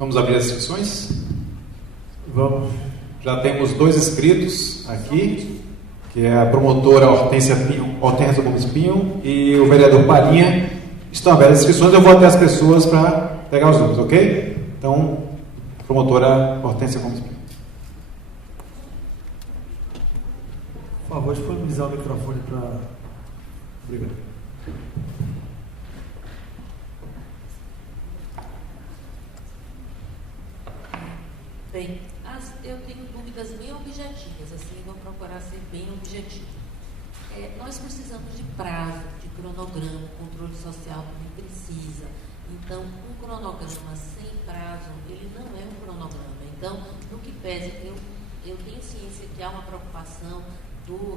Vamos abrir as inscrições? Vamos. Já temos 2 inscritos aqui, que é a promotora Hortência Gomes Pinho e o vereador Palhinha. Estão abertas as inscrições, eu vou até as pessoas para pegar os nomes, ok? Então, promotora Hortência Gomes Pinho. Por favor, disponibilizar o microfone para... Obrigado. Bem, eu tenho dúvidas bem objetivas, assim, vou procurar ser bem objetivo. Nós precisamos de prazo, de cronograma, controle social também precisa. Então, um cronograma sem prazo, ele não é um cronograma. Então, no que pese, eu tenho ciência que há uma preocupação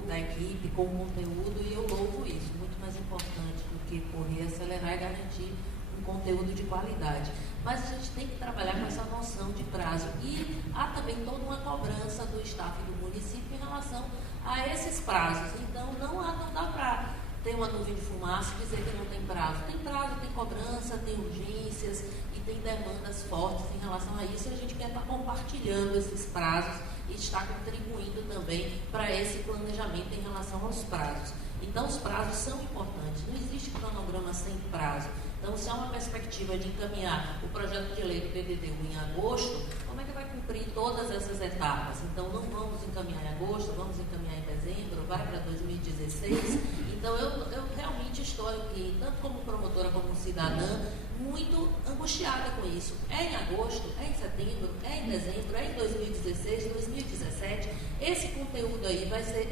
da equipe com o conteúdo e eu louvo isso. Muito mais importante do que correr, acelerar e garantir um conteúdo de qualidade. Mas a gente tem que trabalhar com essa noção de prazo. E há também toda uma cobrança do staff do município em relação a esses prazos. Então, não dá para ter uma nuvem de fumaça e dizer que não tem prazo. Tem prazo, tem cobrança, tem urgências e tem demandas fortes em relação a isso. E a gente quer estar compartilhando esses prazos e está contribuindo também para esse planejamento em relação aos prazos. Então, os prazos são importantes. Não existe cronograma sem prazo. Então, se há uma perspectiva de encaminhar o projeto de lei do PDD em agosto, como é que vai cumprir todas essas etapas? Então, não vamos encaminhar em agosto, vamos encaminhar em dezembro, vai para 2016. Então, eu realmente estou aqui, tanto como promotora como cidadã, muito angustiada com isso. É em agosto, é em setembro, é em dezembro, é em 2016, 2017. Esse conteúdo aí vai ser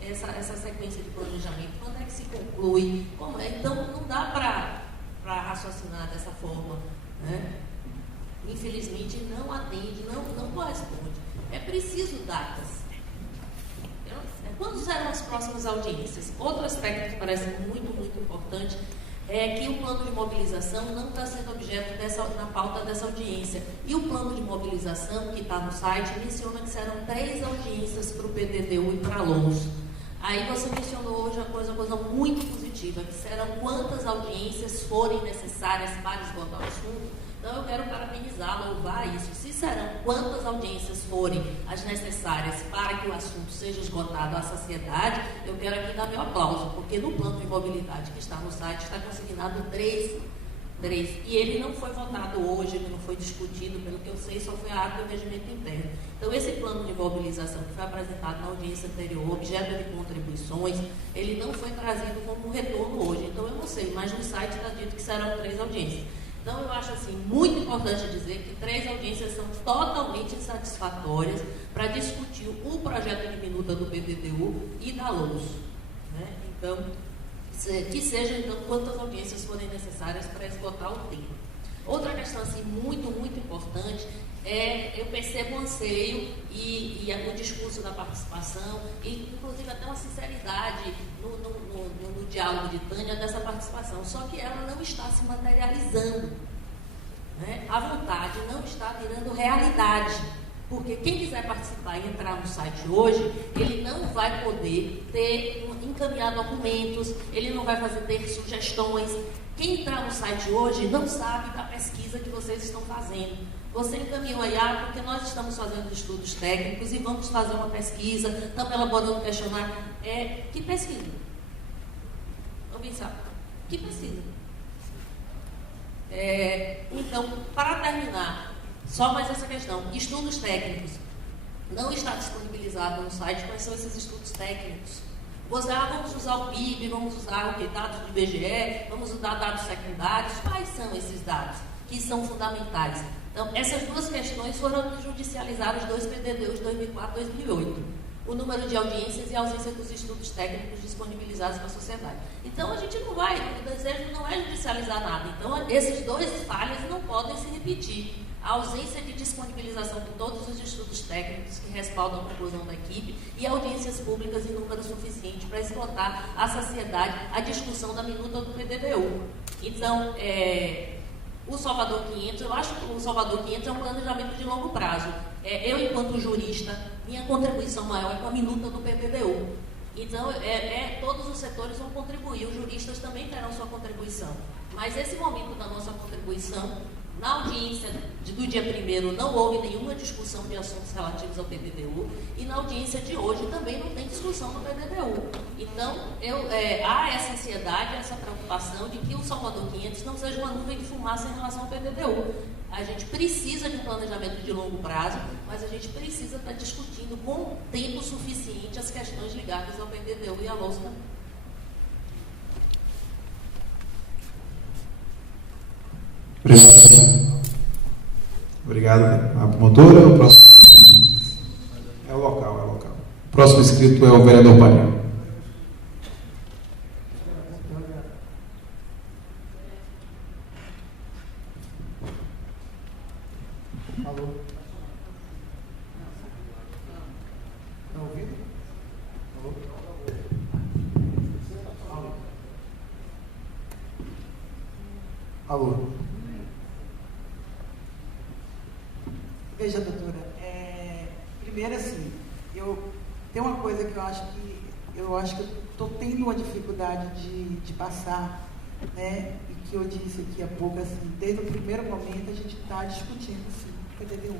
essa sequência de planejamento. Quando é que se conclui? Como é? Então, não dá para raciocinar dessa forma, né? Infelizmente não atende, não corresponde. É preciso datas. Quando serão as próximas audiências? Outro aspecto que parece muito, muito importante é que o plano de mobilização não está sendo objeto na pauta dessa audiência. E o plano de mobilização que está no site menciona que serão 3 audiências para o PDDU e para a LOUS. Aí você mencionou hoje uma coisa muito positiva, que serão quantas audiências forem necessárias para esgotar o assunto. Então eu quero parabenizá-la, louvar isso. Se serão quantas audiências forem as necessárias para que o assunto seja esgotado à saciedade, eu quero aqui dar meu aplauso, porque no plano de mobilidade que está no site está consignado 3. E ele não foi votado hoje, ele não foi discutido, pelo que eu sei, só foi a ata do regimento interno. Então, esse plano de mobilização que foi apresentado na audiência anterior, objeto de contribuições, ele não foi trazido como retorno hoje. Então, eu não sei, mas no site está dito que serão 3 audiências. Então, eu acho assim, muito importante dizer que 3 audiências são totalmente satisfatórias para discutir o projeto de minuta do PDDU e da LOUS, né? Então, que sejam, então, quantas audiências forem necessárias para esgotar o tempo. Outra questão, assim, muito, muito importante eu percebo o anseio e o discurso da participação, e inclusive até uma sinceridade no diálogo de Tânia dessa participação, só que ela não está se materializando, né? A vontade não está virando realidade. Porque quem quiser participar e entrar no site hoje, ele não vai poder encaminhar documentos, ele não vai ter sugestões. Quem entrar no site hoje não sabe da pesquisa que vocês estão fazendo. Você encaminhou aí, porque nós estamos fazendo estudos técnicos e vamos fazer uma pesquisa, estamos elaborando um questionário. Que pesquisa? Alguém sabe? Que pesquisa? Então, para terminar, só mais essa questão, estudos técnicos. Não está disponibilizado no site quais são esses estudos técnicos. Vamos usar o PIB, vamos usar dados do IBGE, vamos usar dados secundários. Quais são esses dados que são fundamentais? Então, essas 2 questões foram judicializadas, 2 PDDs de 2004 e 2008. O número de audiências e a ausência dos estudos técnicos disponibilizados para a sociedade. Então, a gente não vai, o desejo não é judicializar nada. Então, esses 2 falhas não podem se repetir. A ausência de disponibilização de todos os estudos técnicos que respaldam a conclusão da equipe e audiências públicas em número suficiente para esgotar à saciedade a discussão da minuta do PDDU. Então, o Salvador 500, eu acho que o Salvador 500 é um planejamento de longo prazo. Eu, enquanto jurista, minha contribuição maior é com a minuta do PDDU. Então, todos os setores vão contribuir, os juristas também terão sua contribuição. Mas esse momento da nossa contribuição Na audiência do dia 1º não houve nenhuma discussão de assuntos relativos ao PDDU e na audiência de hoje também não tem discussão no PDDU. Então, há essa ansiedade, essa preocupação de que o Salvador 500 não seja uma nuvem de fumaça em relação ao PDDU. A gente precisa de um planejamento de longo prazo, mas a gente precisa estar discutindo com tempo suficiente as questões ligadas ao PDDU e à LOAS também. Obrigado, a promotora. O próximo é o local. O próximo inscrito é o vereador Palinha. Alô? Está ouvindo? Alô? Alô? Veja, doutora, primeiro assim, tem uma coisa que eu acho que eu estou tendo uma dificuldade de passar, né, e que eu disse aqui há pouco, assim, desde o primeiro momento a gente está discutindo, sim, o PDDU,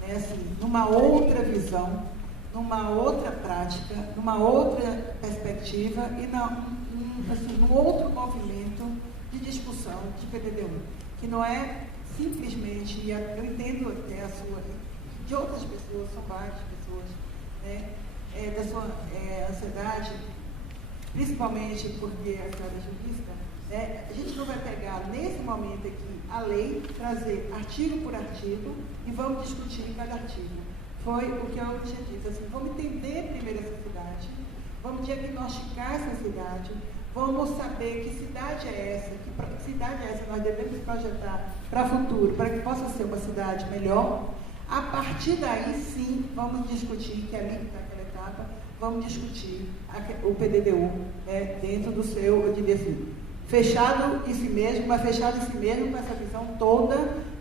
né, assim, numa outra visão, numa outra prática, numa outra perspectiva e assim, num outro movimento de discussão de PDDU, que não é simplesmente, e eu entendo até a sua, de outras pessoas, são várias pessoas, né, da sua ansiedade, principalmente porque a senhora é jurista, né, a gente não vai pegar nesse momento aqui a lei, trazer artigo por artigo e vamos discutir em cada artigo. Foi o que eu tinha dito, assim, vamos entender primeiro essa cidade, vamos diagnosticar essa cidade, vamos saber que cidade é essa, que cidade é essa nós devemos projetar para o futuro, para que possa ser uma cidade melhor. A partir daí, sim, vamos discutir, que ali está aquela etapa, vamos discutir o PDDU, né, dentro do seu, eu diria assim, fechado em si mesmo, mas fechado em si mesmo com essa visão toda,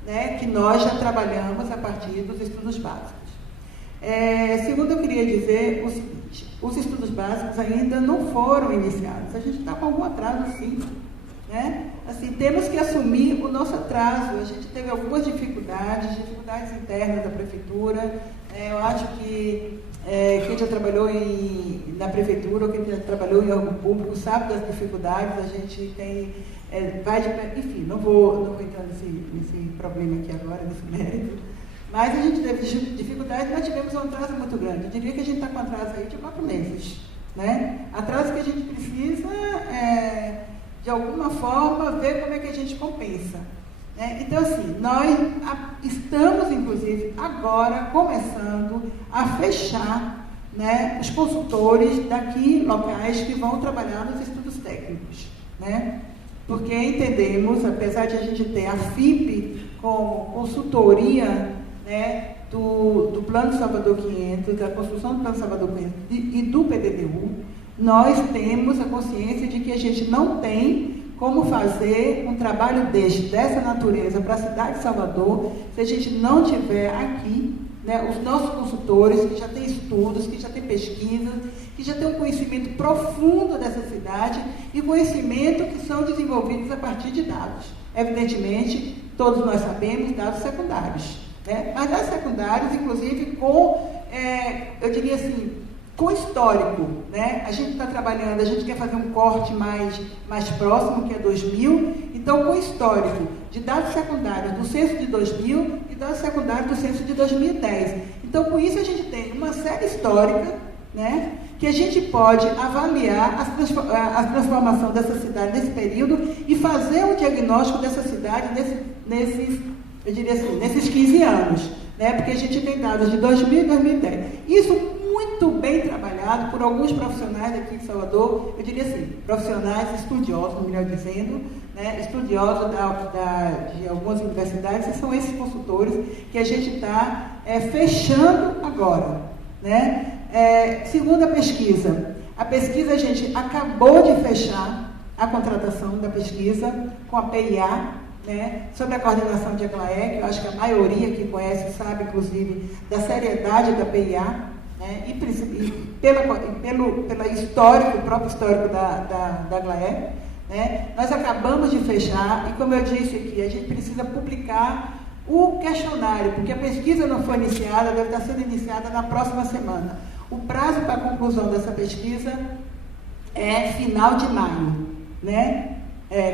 né, que nós já trabalhamos a partir dos estudos básicos. Segundo, eu queria dizer o seguinte, os estudos básicos ainda não foram iniciados, a gente está com algum atraso, sim, né? Assim, temos que assumir o nosso atraso, a gente teve algumas dificuldades internas da prefeitura, eu acho que quem já trabalhou na prefeitura ou quem já trabalhou em órgão público sabe das dificuldades, a gente tem, enfim, não vou entrar nesse problema aqui agora, nesse mérito, mas a gente teve dificuldades, mas tivemos um atraso muito grande. Eu diria que a gente está com atraso aí de 4 meses, né? Atraso que a gente precisa, de alguma forma, ver como é que a gente compensa. Né? Então, assim, nós estamos, inclusive, agora começando a fechar, né, os consultores daqui, locais que vão trabalhar nos estudos técnicos, né? Porque entendemos, apesar de a gente ter a FIP como consultoria, né, do Plano Salvador 500, da construção do Plano Salvador 500 e do PDDU, nós temos a consciência de que a gente não tem como fazer um trabalho dessa natureza para a cidade de Salvador se a gente não tiver aqui, né, os nossos consultores que já têm estudos, que já têm pesquisas, que já têm um conhecimento profundo dessa cidade e conhecimento que são desenvolvidos a partir de dados. Evidentemente, todos nós sabemos dados secundários. Né? Mas dados secundários, inclusive, eu diria assim, com histórico, né? A gente está trabalhando, a gente quer fazer um corte mais próximo, que é 2000, então com histórico de dados secundários do censo de 2000 e dados secundários do censo de 2010. Então, com isso, a gente tem uma série histórica, né, que a gente pode avaliar a transformação dessa cidade nesse período e fazer um diagnóstico dessa cidade eu diria assim, nesses 15 anos, né? Porque a gente tem dados de 2000 e 2010. Isso muito bem trabalhado por alguns profissionais aqui de Salvador, eu diria assim, profissionais estudiosos, melhor dizendo, né? Estudiosos de algumas universidades, e são esses consultores que a gente está fechando agora, né? Segundo a pesquisa a gente acabou de fechar a contratação da pesquisa com a PIA, né, sobre a coordenação de Aglaé, que eu acho que a maioria que conhece sabe, inclusive, da seriedade da PIA, né, e pelo histórico, o próprio histórico da Aglaé, né? Nós acabamos de fechar e, como eu disse aqui, a gente precisa publicar o questionário, porque a pesquisa não foi iniciada, deve estar sendo iniciada na próxima semana. O prazo para a conclusão dessa pesquisa é final de maio, né?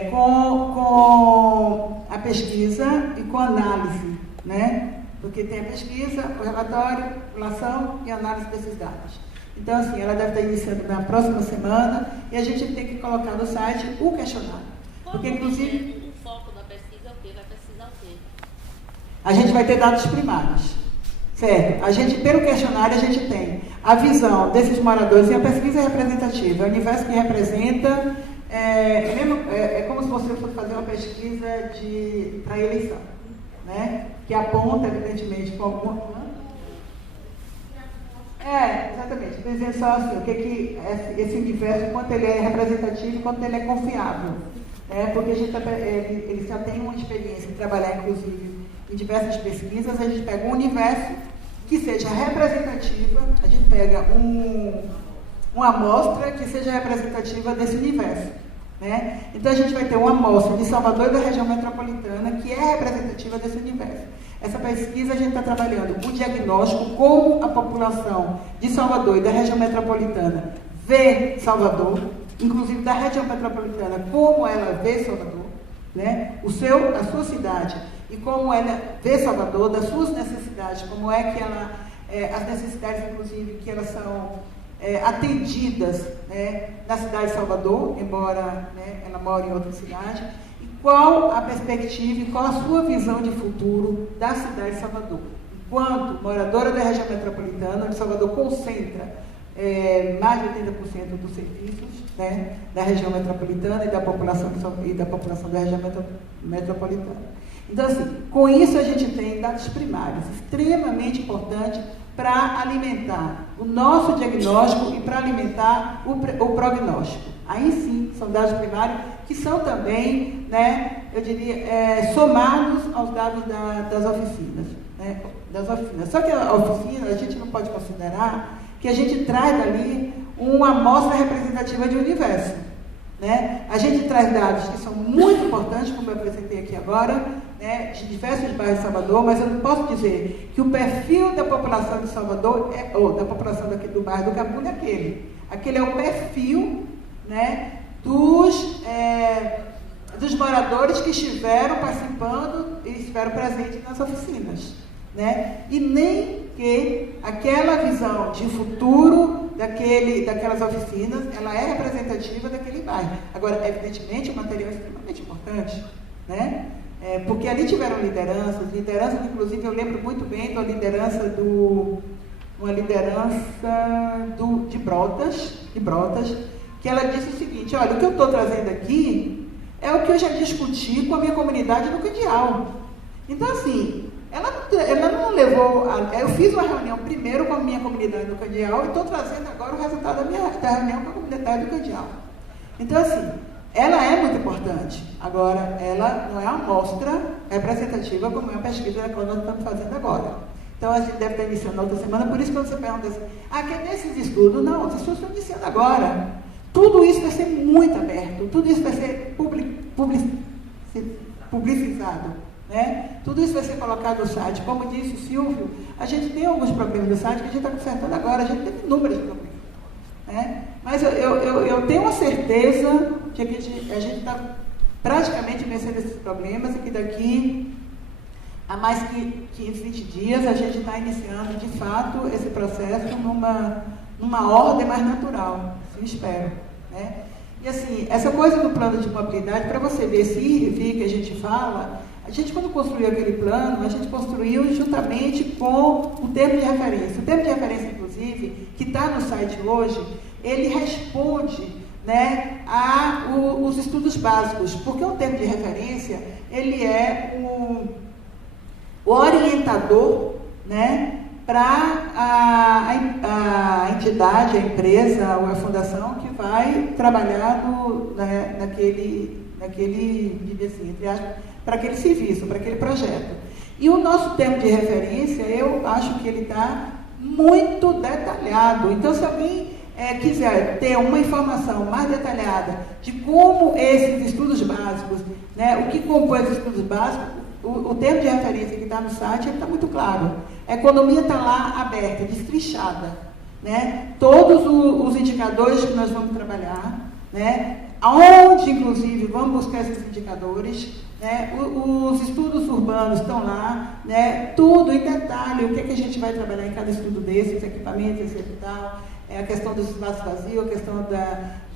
Com a pesquisa e com a análise, né? Porque tem a pesquisa, o relatório, a população e a análise desses dados. Então, assim, ela deve estar iniciando na próxima semana e a gente tem que colocar no site o questionário. Porque, inclusive, o foco da pesquisa é o quê? Vai pesquisar o quê? a gente vai ter dados primários, certo? Pelo questionário, a gente tem a visão desses moradores e a pesquisa representativa, é o universo que representa, é como se você fosse fazer uma pesquisa para a eleição, né? Que aponta, evidentemente, com alguma... exatamente. Dizendo só assim, o que esse universo, quanto ele é representativo, quanto ele é confiável. Porque a gente ele já tem uma experiência de trabalhar, inclusive, em diversas pesquisas. A gente pega um universo que seja representativa, a gente pega uma amostra que seja representativa desse universo, né? Então, a gente vai ter uma amostra de Salvador e da região metropolitana que é representativa desse universo. Essa pesquisa, a gente está trabalhando o diagnóstico, como a população de Salvador e da região metropolitana vê Salvador, inclusive da região metropolitana, como ela vê Salvador, né? A sua cidade, e como ela vê Salvador, das suas necessidades, como é que ela, as necessidades, inclusive, que elas são atendidas, né, na cidade de Salvador, embora, né, ela mora em outra cidade, e qual a perspectiva e qual a sua visão de futuro da cidade de Salvador. Enquanto moradora da região metropolitana, onde Salvador concentra mais de 80% dos serviços, né, da região metropolitana e da população da região metropolitana. Então, assim, com isso a gente tem dados primários, extremamente importantes para alimentar o nosso diagnóstico e para alimentar o prognóstico. Aí sim, são dados primários que são também, né, eu diria, somados aos dados das oficinas, né, Só que a oficina, a gente não pode considerar que a gente traz dali uma amostra representativa de universo, né? A gente traz dados que são muito importantes, como eu apresentei aqui agora, né, de diversos bairros de Salvador, mas eu não posso dizer que o perfil da população de Salvador, ou da população do bairro do Cabuna é aquele. Aquele é o perfil, né, dos moradores que estiveram participando e estiveram presentes nas oficinas, né? E nem que aquela visão de futuro daquelas oficinas, ela é representativa daquele bairro. Agora, evidentemente, o material é extremamente importante, né? Porque ali tiveram lideranças, inclusive eu lembro muito bem da liderança de Brotas, que ela disse o seguinte: olha, o que eu estou trazendo aqui é o que eu já discuti com a minha comunidade no Candial. Então, assim, ela não levou... Eu fiz uma reunião primeiro com a minha comunidade do Candial e estou trazendo agora o resultado da reunião com a comunidade do Candial. Então, assim, ela é muito importante. Agora, ela não é uma amostra representativa como é a pesquisa que nós estamos fazendo agora. Então, a gente deve estar iniciando na outra semana. Por isso, quando você pergunta assim, que é nesses estudos? Não, os estudos estão iniciando agora. Tudo isso vai ser muito aberto. Tudo isso vai ser publicizado, né? Tudo isso vai ser colocado no site. Como disse o Silvio, a gente tem alguns problemas no site que a gente está consertando agora. A gente tem inúmeros problemas, né? Mas eu tenho uma certeza de que a gente está praticamente vencendo esses problemas e que daqui a mais que 15, 20 dias a gente está iniciando, de fato, esse processo numa ordem mais natural, assim espero, né? E assim, essa coisa do plano de mobilidade, para você ver esse ir e vir que a gente fala, a gente, quando construiu aquele plano, a gente construiu juntamente com o termo de referência. O termo de referência, inclusive, que está no site hoje, ele responde, né, os estudos básicos, porque o termo de referência, ele é o orientador, né, para a entidade, a empresa ou a fundação que vai trabalhar para aquele serviço, para aquele projeto. E o nosso termo de referência, eu acho que ele está muito detalhado. Então, se alguém quiser ter uma informação mais detalhada de como esses estudos básicos, né, o que compõe esses estudos básicos, o termo de referência que está no site está muito claro. A economia está lá aberta, destrinchada, né? Todos os indicadores que nós vamos trabalhar, né? Aonde, inclusive, vamos buscar esses indicadores, né? Os estudos urbanos estão lá, né? Tudo em detalhe, o que a gente vai trabalhar em cada estudo desses, equipamentos, etc. e tal, a questão dos espaços vazios, a questão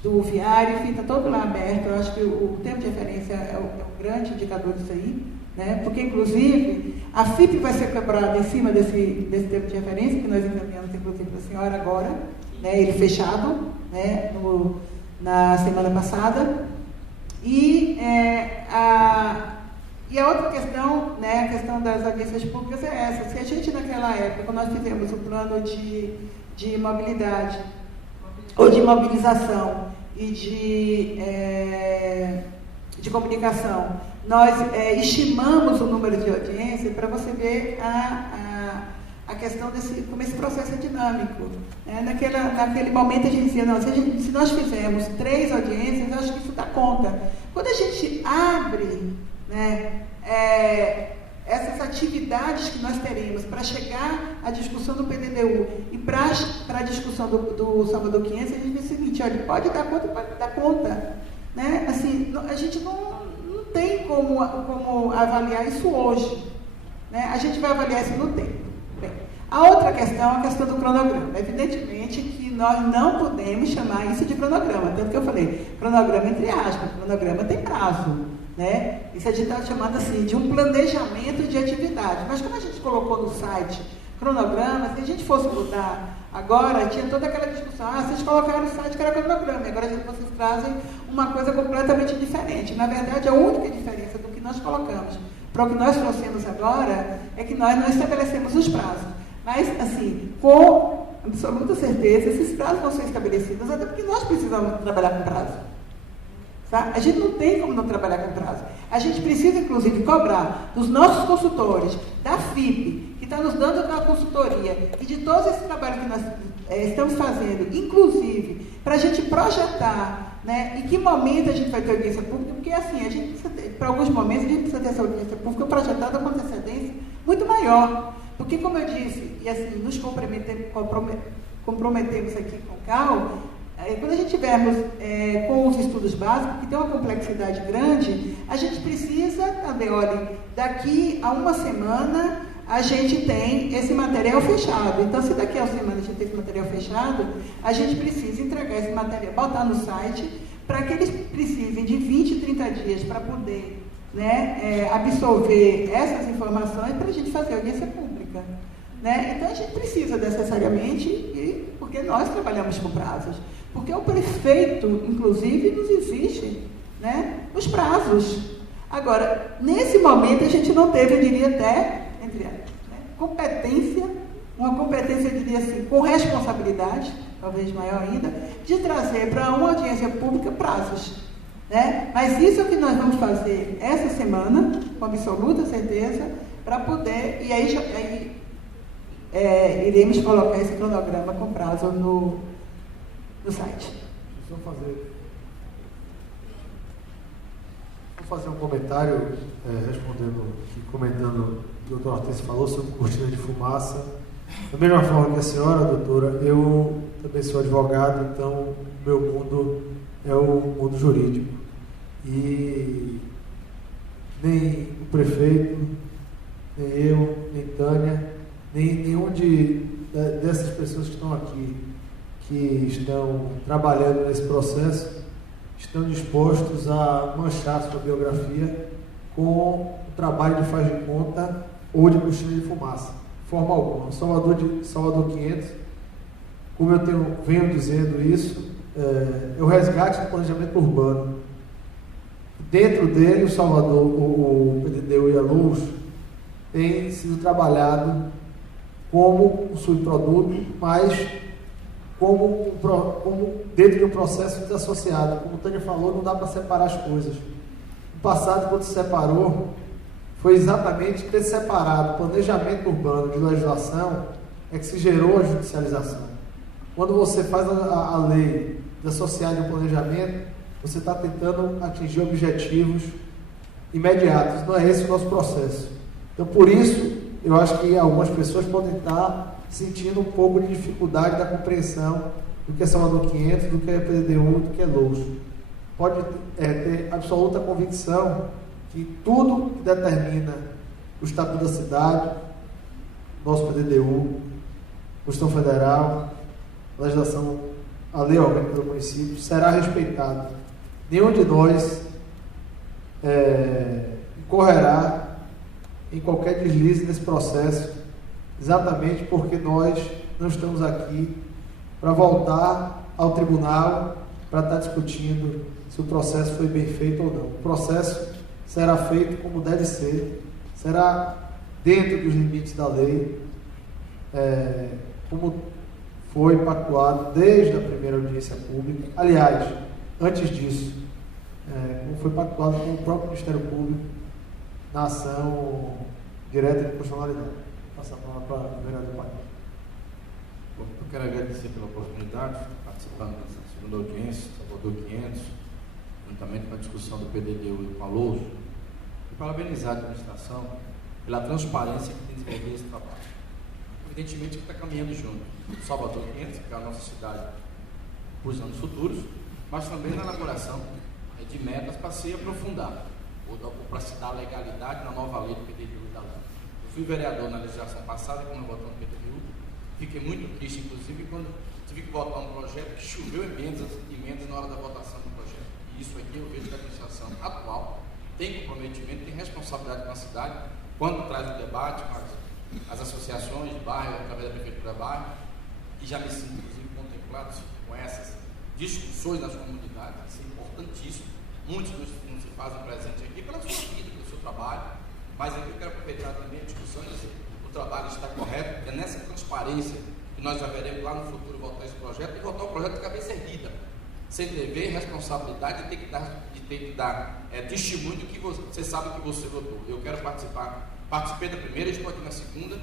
do viário, enfim, está todo lá aberto. Eu acho que o termo de referência é um grande indicador disso aí, né? Porque, inclusive, a FIP vai ser cobrada em cima desse termo de referência, que nós encaminhamos, inclusive, para a senhora agora, né? Ele fechado, né? Na semana passada. E a outra questão, né, a questão das audiências públicas é essa. Se a gente, naquela época, quando nós fizemos o plano de mobilidade, ou de mobilização e de comunicação, nós estimamos o número de audiência para você ver a questão como esse processo é dinâmico. Naquele momento a gente dizia, não, se nós fizermos 3 audiências, acho que isso dá conta. Quando a gente abre, né, essas atividades que nós teremos para chegar à discussão do PDDU e para a discussão do Salvador 500, a gente diz o seguinte, olha, pode dar conta, pode dar conta. Né? Assim, a gente não tem como avaliar isso hoje. Né? A gente vai avaliar isso no tempo. Bem, a outra questão é a questão do cronograma. Evidentemente que nós não podemos chamar isso de cronograma, tanto que eu falei, cronograma entre aspas, cronograma tem prazo. Né? Isso a gente está chamando assim, de um planejamento de atividade. Mas como a gente colocou no site cronograma, se a gente fosse mudar agora, tinha toda aquela discussão, vocês colocaram no site que era cronograma, e agora vocês trazem uma coisa completamente diferente. Na verdade, a única diferença do que nós colocamos para o que nós trouxemos agora é que nós não estabelecemos os prazos. Mas, assim, com absoluta certeza, esses prazos vão ser estabelecidos, até porque nós precisamos trabalhar com prazo. Tá? A gente não tem como não trabalhar com prazo. A gente precisa, inclusive, cobrar dos nossos consultores, da FIP, que está nos dando a consultoria, e de todos esses trabalhos que nós estamos fazendo, inclusive, para a gente projetar, né, em que momento a gente vai ter audiência pública, porque, assim, a gente precisa ter, para alguns momentos, a gente precisa ter essa audiência pública projetada com antecedência muito maior. Porque, como eu disse, e assim, nos comprometemos aqui com o CAL, quando a gente tivermos com os estudos básicos, que tem uma complexidade grande, a gente precisa também, olha, daqui a uma semana a gente tem esse material fechado. Então, se daqui a uma semana a gente tem esse material fechado, a gente precisa entregar esse material, botar no site, para que eles precisem de 20, 30 dias para poder, né, absorver essas informações para a gente fazer audiência pública. Né? Então, a gente precisa necessariamente, porque nós trabalhamos com prazos. Porque o prefeito, inclusive, nos exige, né, os prazos. Agora, nesse momento, a gente não teve, eu diria até, entre aspas, né, competência, uma competência, eu diria assim, com responsabilidade, talvez maior ainda, de trazer para uma audiência pública prazos. Né? Mas isso é o que nós vamos fazer essa semana, com absoluta certeza, para poder, e aí iremos colocar esse cronograma com prazo no site. Vou fazer um comentário, comentando o que o doutor Hortêncio falou sobre cortina de fumaça. Da mesma forma que a senhora, doutora, eu também sou advogado, então o meu mundo é o mundo jurídico. E nem o prefeito, nem eu, nem Tânia, nem nenhum dessas pessoas que estão aqui, que estão trabalhando nesse processo, estão dispostos a manchar sua biografia com o trabalho de faz de conta ou de cortina de fumaça, de forma alguma. Salvador 500, como eu venho dizendo isso, é o resgate do planejamento urbano. Dentro dele, o Salvador, o PDDU e a Luz tem sido trabalhado como um subproduto, mas como dentro de um processo desassociado. Como o Tânia falou, não dá para separar as coisas. No passado, quando se separou, foi exatamente ter separado planejamento urbano de legislação é que se gerou a judicialização. Quando você faz a lei associada ao planejamento, você está tentando atingir objetivos imediatos. Não é esse o nosso processo. Então, por isso, eu acho que algumas pessoas podem estar sentindo um pouco de dificuldade da compreensão do que é Salvador 500, do que é PDDU, do que é Louço. Pode ter absoluta convicção que tudo que determina o Estatuto da Cidade, nosso PDDU, Constituição Federal, a legislação, a lei orgânica do município, será respeitado. Nenhum de nós incorrerá em qualquer deslize nesse processo, exatamente porque nós não estamos aqui para voltar ao tribunal para estar discutindo se o processo foi bem feito ou não. O processo será feito como deve ser, será dentro dos limites da lei, como foi pactuado desde a primeira audiência pública. Aliás, antes disso, como foi pactuado com o próprio Ministério Público na ação direta de constitucionalidade. Passar a palavra para o vereador Pai. Bom, eu quero agradecer pela oportunidade de participar dessa segunda audiência, Salvador 500, juntamente com a discussão do PDDU e com a Louço, e parabenizar a administração pela transparência que tem desenvolvido esse trabalho. Evidentemente que está caminhando junto. Salvador 500, que é a nossa cidade para os anos futuros, mas também na elaboração de metas para se aprofundar, ou para se dar legalidade na nova lei do PDDU e da lei. Eu fui vereador na legislação passada, quando eu votei no PDDU, fiquei muito triste, inclusive, quando tive que votar um projeto que choveu emendas na hora da votação do projeto. E isso aqui eu vejo que a administração atual tem comprometimento, tem responsabilidade com a cidade, quando traz o debate com as associações de bairro, através da prefeitura de bairro, e já me sinto, inclusive, contemplado com essas discussões nas comunidades. Isso é importantíssimo. Muitos não se fazem presente aqui pela sua vida, pelo seu trabalho, mas aqui eu quero aproveitar também a discussão e dizer: o trabalho está correto, é nessa transparência que nós haveremos lá no futuro votar esse projeto, e votar o projeto de cabeça erguida, sem dever, responsabilidade, de ter que dar testemunho do que você sabe que você votou. Eu quero participar. Participei da primeira, estou aqui na segunda,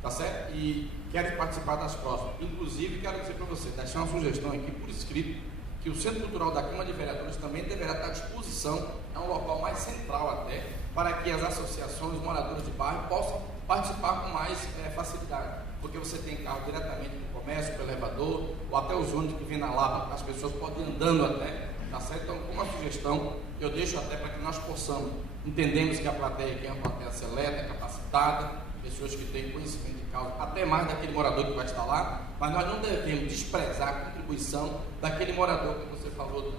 tá certo? E quero participar das próximas. Inclusive, quero dizer para você, deixar uma sugestão aqui por escrito, que o Centro Cultural da Câmara de Vereadores também deverá estar à disposição, é um local mais central até, para que as associações, os moradores de bairro possam participar com mais facilidade, porque você tem carro diretamente do comércio, pelo elevador, ou até os ônibus que vêm na Lapa, as pessoas podem ir andando até, tá certo? Então, como uma sugestão, eu deixo até para que nós possamos, entendemos que a plateia aqui é uma plateia seleta, capacitada, pessoas que têm conhecimento de causa, até mais daquele morador que vai estar lá, mas nós não devemos desprezar a contribuição daquele morador, como você falou,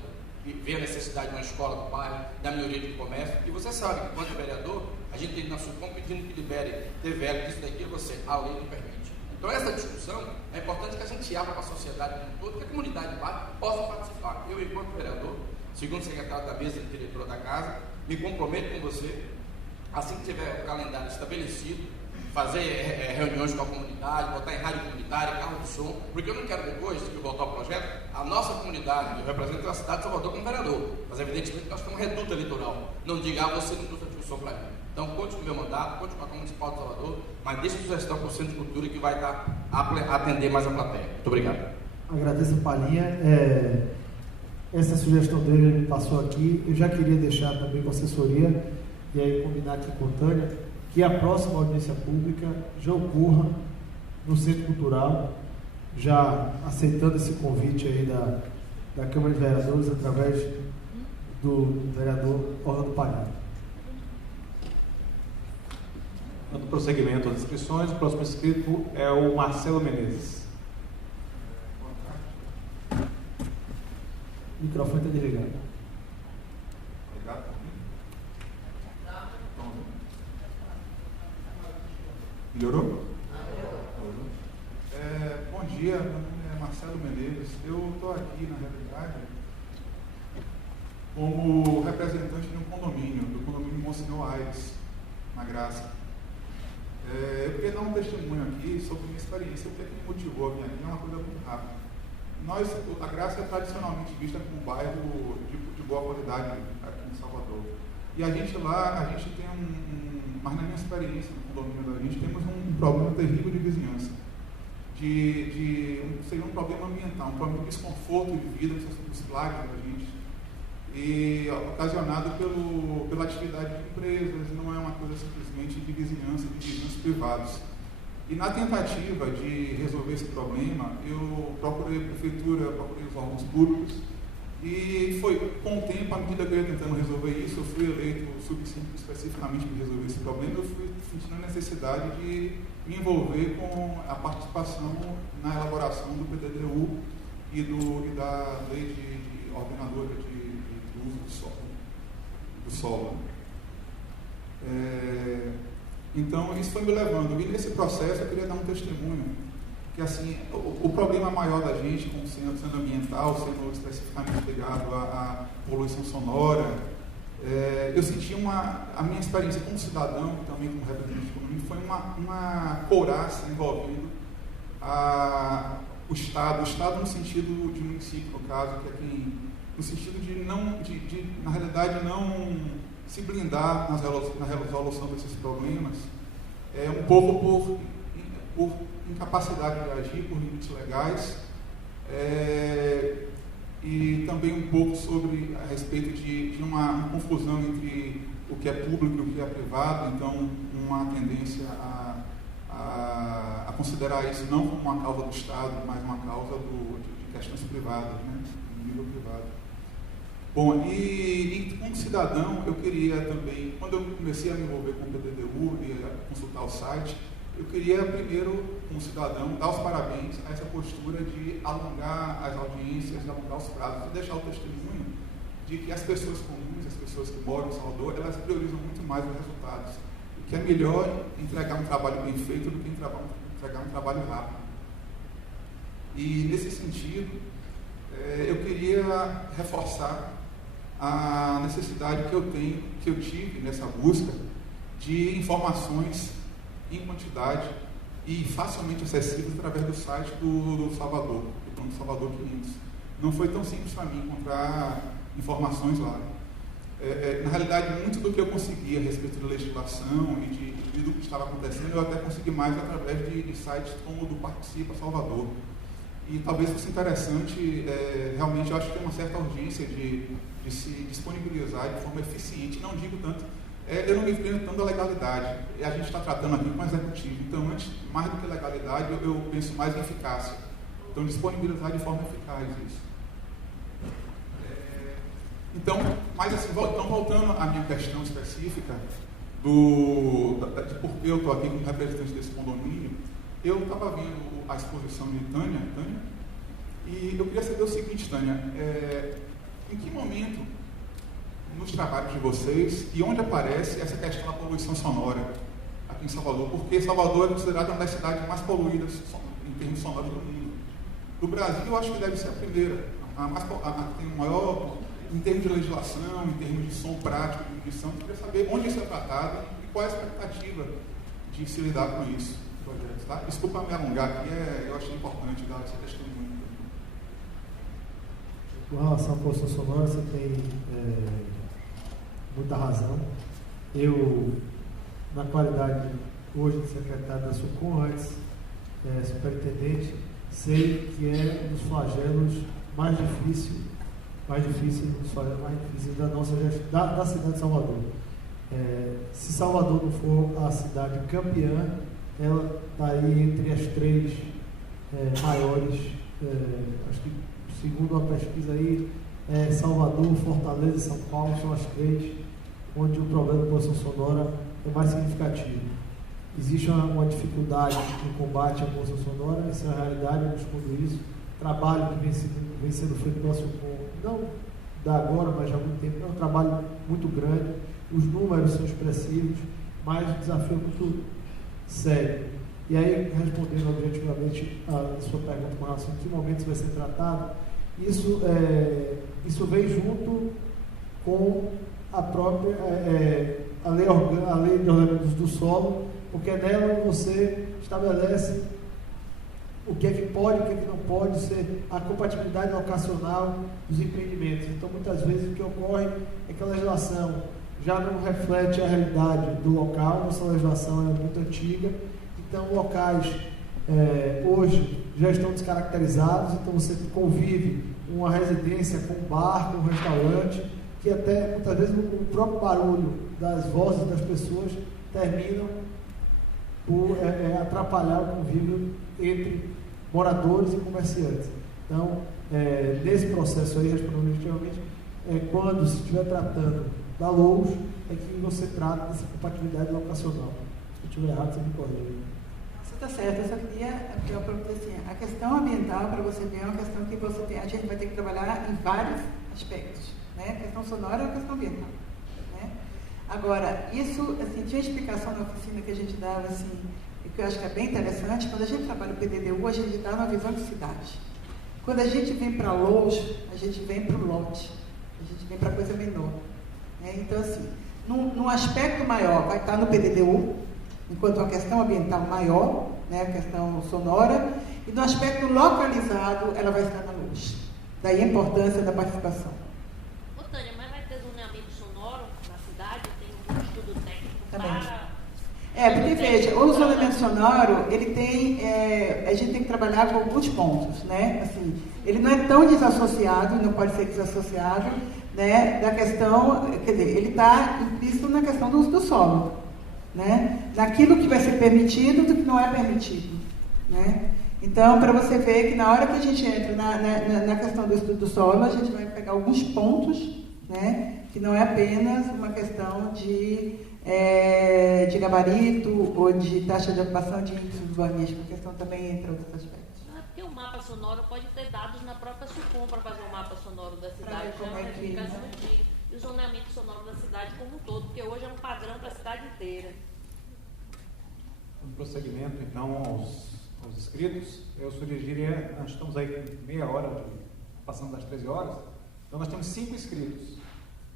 que vê a necessidade de uma escola do bairro, da melhoria do comércio, e você sabe que, quando vereador, a gente tem na SUCOM pedindo que libere TVL, disso daqui, a lei não permite. Então, essa discussão é importante que a gente abra para a sociedade como um todo, que a comunidade do bairro possa participar. Eu, enquanto vereador, segundo secretário da mesa e diretor da casa, me comprometo com você, assim que tiver o calendário estabelecido, fazer reuniões com a comunidade, botar em rádio comunitária, carro de som, porque eu não quero depois, que eu voltar ao projeto, a nossa comunidade, eu represento a cidade de Salvador como vereador, mas evidentemente nós temos um reduto eleitoral, não diga, você não trouxe a discussão para mim. Então, conte com o meu mandato, conte com a Câmara Municipal de Salvador, mas deixe sugestão para o Centro de Cultura que vai dar a atender mais a plateia. Muito obrigado. Agradeço a Palhinha. Essa sugestão dele me passou aqui. Eu já queria deixar também com a assessoria, e aí combinar aqui com a Tânia, que a próxima audiência pública já ocorra no Centro Cultural, já aceitando esse convite aí da Câmara de Vereadores, através do vereador Orlando Palhinha. Dando prosseguimento às inscrições, o próximo inscrito é o Marcelo Menezes. O microfone está desligado. Obrigado. Melhorou? Bom dia, meu nome é Marcelo Menezes. Eu estou aqui, na realidade, como representante de um condomínio, do condomínio Monsenhor Aires, na Graça. Eu queria dar um testemunho aqui sobre a minha experiência, o que me motivou a vir aqui, é uma coisa muito rápida. A Graça é tradicionalmente vista como um bairro de boa qualidade aqui em Salvador. E a gente tem mas na minha experiência no condomínio da gente, temos um problema terrível de vizinhança. seria um problema ambiental, um problema de desconforto de vida dos lares da gente, e ocasionado pela atividade de empresas, não é uma coisa simplesmente de vizinhança privados. E na tentativa de resolver esse problema, eu procurei a prefeitura, procurei os órgãos públicos, e foi com o tempo, à medida que eu ia tentando resolver isso, eu fui eleito subsíndico especificamente para resolver esse problema, eu fui sentindo a necessidade de me envolver com a participação na elaboração do PDDU e da lei de ordenadora de uso do solo. Então, isso foi me levando. E nesse processo, eu queria dar um testemunho que, assim, o problema maior da gente, como sendo ambiental, sendo especificamente ligado à poluição sonora, eu senti a minha experiência como cidadão, também como representante econômico, foi uma couraça envolvendo o Estado no sentido de município, no caso, que é quem, no sentido de na realidade, não se blindar na resolução desses problemas, um pouco por incapacidade de agir, por limites legais, e também um pouco a respeito de uma confusão entre o que é público e o que é privado, então uma tendência a considerar isso não como uma causa do Estado, mas uma causa de questões privadas, né, no nível privado. Bom, e como cidadão, eu queria também, quando eu comecei a me envolver com o PDDU e a consultar o site, eu queria primeiro, como cidadão, dar os parabéns a essa postura de alongar as audiências, de alongar os prazos, e deixar o testemunho de que as pessoas comuns, as pessoas que moram em Salvador, elas priorizam muito mais os resultados. E que é melhor entregar um trabalho bem feito do que entregar um trabalho rápido. E, nesse sentido, eu queria reforçar a necessidade que eu tive nessa busca de informações em quantidade e facilmente acessíveis através do site do Salvador, do Plano Salvador 500. Não foi tão simples para mim encontrar informações lá. Na realidade, muito do que eu conseguia a respeito de legislação e do que estava acontecendo, eu até consegui mais através de sites como o do Participa Salvador. E talvez fosse interessante, realmente eu acho que tem uma certa urgência de se disponibilizar de forma eficiente. Não digo tanto, eu não me prendo tanto da legalidade, a gente está tratando aqui com o executivo, então antes, mais do que legalidade, eu penso mais em eficácia. Então, disponibilizar de forma eficaz isso. Então, mas assim, voltando à minha questão específica de por que eu estou aqui como representante desse condomínio, eu estava vendo a exposição de Tânia, e eu queria saber o seguinte, Tânia, em que momento nos trabalhos de vocês e onde aparece essa questão da poluição sonora aqui em Salvador? Porque Salvador é considerada uma das cidades mais poluídas em termos sonoros do mundo. Do Brasil, eu acho que deve ser a primeira, a que tem o maior, em termos de legislação, em termos de som prático, de medição. Eu queria saber onde isso é tratado e qual é a expectativa de se lidar com isso. Tá? Desculpa me alongar aqui, eu achei importante dar essa questão muito. Com relação à poluição sonora, você tem muita razão. Eu, na qualidade hoje de secretário da SUCOM, antes superintendente, sei que é um dos flagelos mais difíceis da nossa gestão, da cidade de Salvador. Se Salvador não for a cidade campeã, ela está aí entre as três maiores, acho que segundo uma pesquisa aí, Salvador, Fortaleza e São Paulo são as três onde o problema da poluição sonora é mais significativo. Existe uma dificuldade no combate à poluição sonora, essa é a realidade, eu não escondo isso. Trabalho que vem sendo feito pela SUCOM, não da agora, mas já há muito tempo, é um trabalho muito grande, os números são expressivos, mas o desafio é muito sério. E aí, respondendo objetivamente a sua pergunta com relação a que momento isso vai ser tratado, isso vem junto com a própria a lei de ordenamento do solo, porque nela você estabelece o que é que pode, o que é que não pode ser a compatibilidade locacional dos empreendimentos. Então, muitas vezes o que ocorre é que a legislação já não reflete a realidade do local, nossa legislação é muito antiga, então locais hoje já estão descaracterizados, então você convive uma residência com um bar, com um restaurante, que até muitas vezes o próprio barulho das vozes das pessoas terminam por atrapalhar o convívio entre moradores e comerciantes. Então, nesse processo aí, respondendo efetivamente, quando se estiver tratando da LOUS, é que você trata dessa compatibilidade locacional. Se eu estiver errado, você me corrige. Você está certo, eu só queria assim, a questão ambiental, para você ver, é uma questão que a gente vai ter que trabalhar em vários aspectos. Né? A questão sonora é uma questão ambiental. Né? Agora, isso, assim, tinha explicação na oficina que a gente dava, assim, que eu acho que é bem interessante. Quando a gente trabalha o PDDU, a gente dá uma visão de cidade. Quando a gente vem para LOUS, a gente vem para o lote, a gente vem para coisa menor. Né? Então, assim, num aspecto maior, vai estar no PDDU, enquanto uma questão ambiental maior, né, a questão sonora, e no aspecto localizado, ela vai estar na LOUS. Daí a importância da participação. Ô, Tânia, mas vai ter zoneamento sonoro na cidade? Tem um estudo técnico para... Porque veja, o zoneamento sonoro, ele tem, a gente tem que trabalhar com alguns pontos, né? Assim, ele não é tão desassociado, não pode ser desassociado, né, da questão, quer dizer, ele está implícito na questão do uso do solo, né? Naquilo que vai ser permitido e do que não é permitido, né? Então, para você ver que na hora que a gente entra na questão do estudo do solo, a gente vai pegar alguns pontos, né, que não é apenas uma questão de gabarito ou de taxa de ocupação de índice urbanístico, a questão também entra outros aspectos. Porque o mapa sonoro pode ter dados na própria SUCOM para fazer um mapa sonoro da cidade, e o zoneamento sonoro da cidade como um todo, porque hoje é um padrão para a cidade inteira. Um prosseguimento, então, aos inscritos, eu sugeriria, nós estamos aí com meia hora, passando das 13 horas, então nós temos 5 inscritos.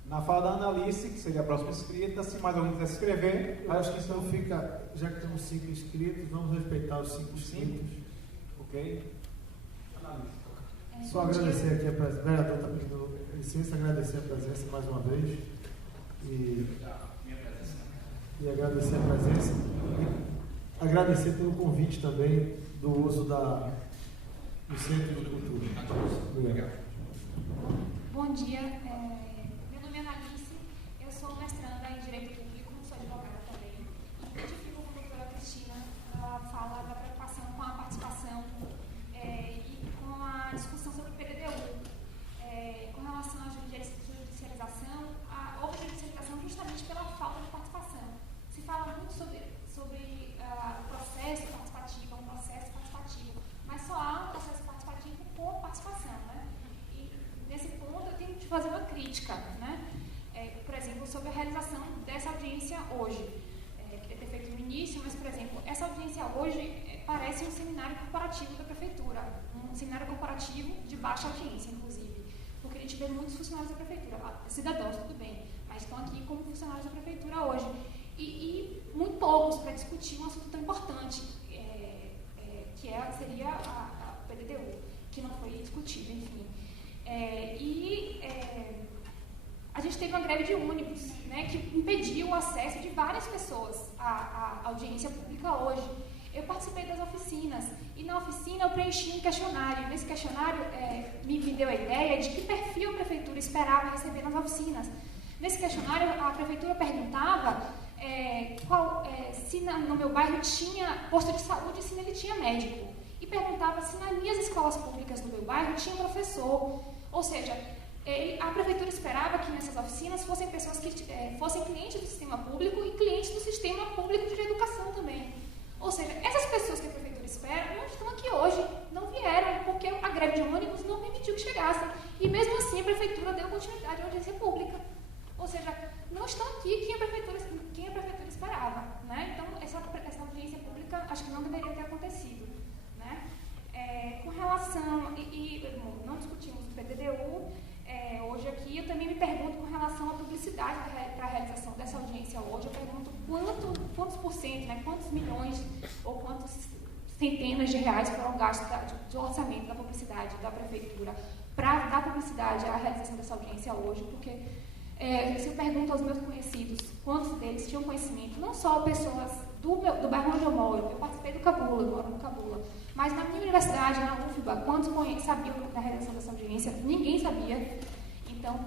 Na fala da Analice, que seria a próxima inscrita, se mais alguém quiser se inscrever, acho que então fica, já que temos 5 inscritos, vamos respeitar os 5 inscritos. Ok? Só agradecer aqui a presença, o vereador está pedindo licença, agradecer a presença mais uma vez e agradecer a presença e agradecer pelo convite também do uso do Centro de Cultura. Obrigado. Bom dia, meu nome é Analice, eu sou mestranda em Direito Público, sou advogada também. E identifico com a doutora Cristina, ela fala da preocupação com a participação e com a discussão sobre o PDDU. Com relação à judicialização, houve judicialização justamente pela falta de participação. Se fala muito sobre o processo participativo, um processo participativo, mas só há um processo participativo com participação, né? E nesse ponto eu tenho que fazer uma crítica, né? Por exemplo, sobre a realização dessa audiência hoje. Queria ter feito no início, mas, por exemplo, essa audiência hoje parece um seminário corporativo da prefeitura, um seminário corporativo de baixa audiência, inclusive, porque a gente vê muitos funcionários da prefeitura, cidadãos, tudo bem, mas estão aqui como funcionários da prefeitura hoje, e muito poucos para discutir um assunto tão importante, que seria a PDDU, que não foi discutido, enfim. A gente teve uma greve de ônibus, né, que impediu o acesso de várias pessoas à audiência pública hoje. Eu participei das oficinas e na oficina eu preenchi um questionário. Nesse questionário me deu a ideia de que perfil a prefeitura esperava receber nas oficinas. Nesse questionário a prefeitura perguntava se no meu bairro tinha posto de saúde e se nele tinha médico. E perguntava se nas minhas escolas públicas do meu bairro tinha professor. Ou seja, a prefeitura esperava que nessas oficinas fossem pessoas que fossem clientes do sistema público e clientes do sistema público de educação também. Ou seja, essas pessoas que a prefeitura espera não estão aqui hoje, não vieram, porque a greve de ônibus não permitiu que chegassem. E mesmo assim a prefeitura deu continuidade à audiência pública. Ou seja, não estão aqui quem a prefeitura esperava. Né? Então, essa audiência pública acho que não deveria ter acontecido. Né? Com relação, não discutimos o PDDU, hoje aqui, eu também me pergunto com relação à publicidade para a realização dessa audiência hoje, eu pergunto quantos por cento, né, quantos milhões ou quantas centenas de reais foram gastos de orçamento da publicidade da prefeitura para dar publicidade à realização dessa audiência hoje, porque se eu pergunto aos meus conhecidos quantos deles tinham conhecimento, não só pessoas do bairro onde eu moro. Eu participei do Cabula, eu moro no Cabula. Mas na minha universidade, na UFBA, quantos sabiam da realização dessa audiência? Ninguém sabia. Então,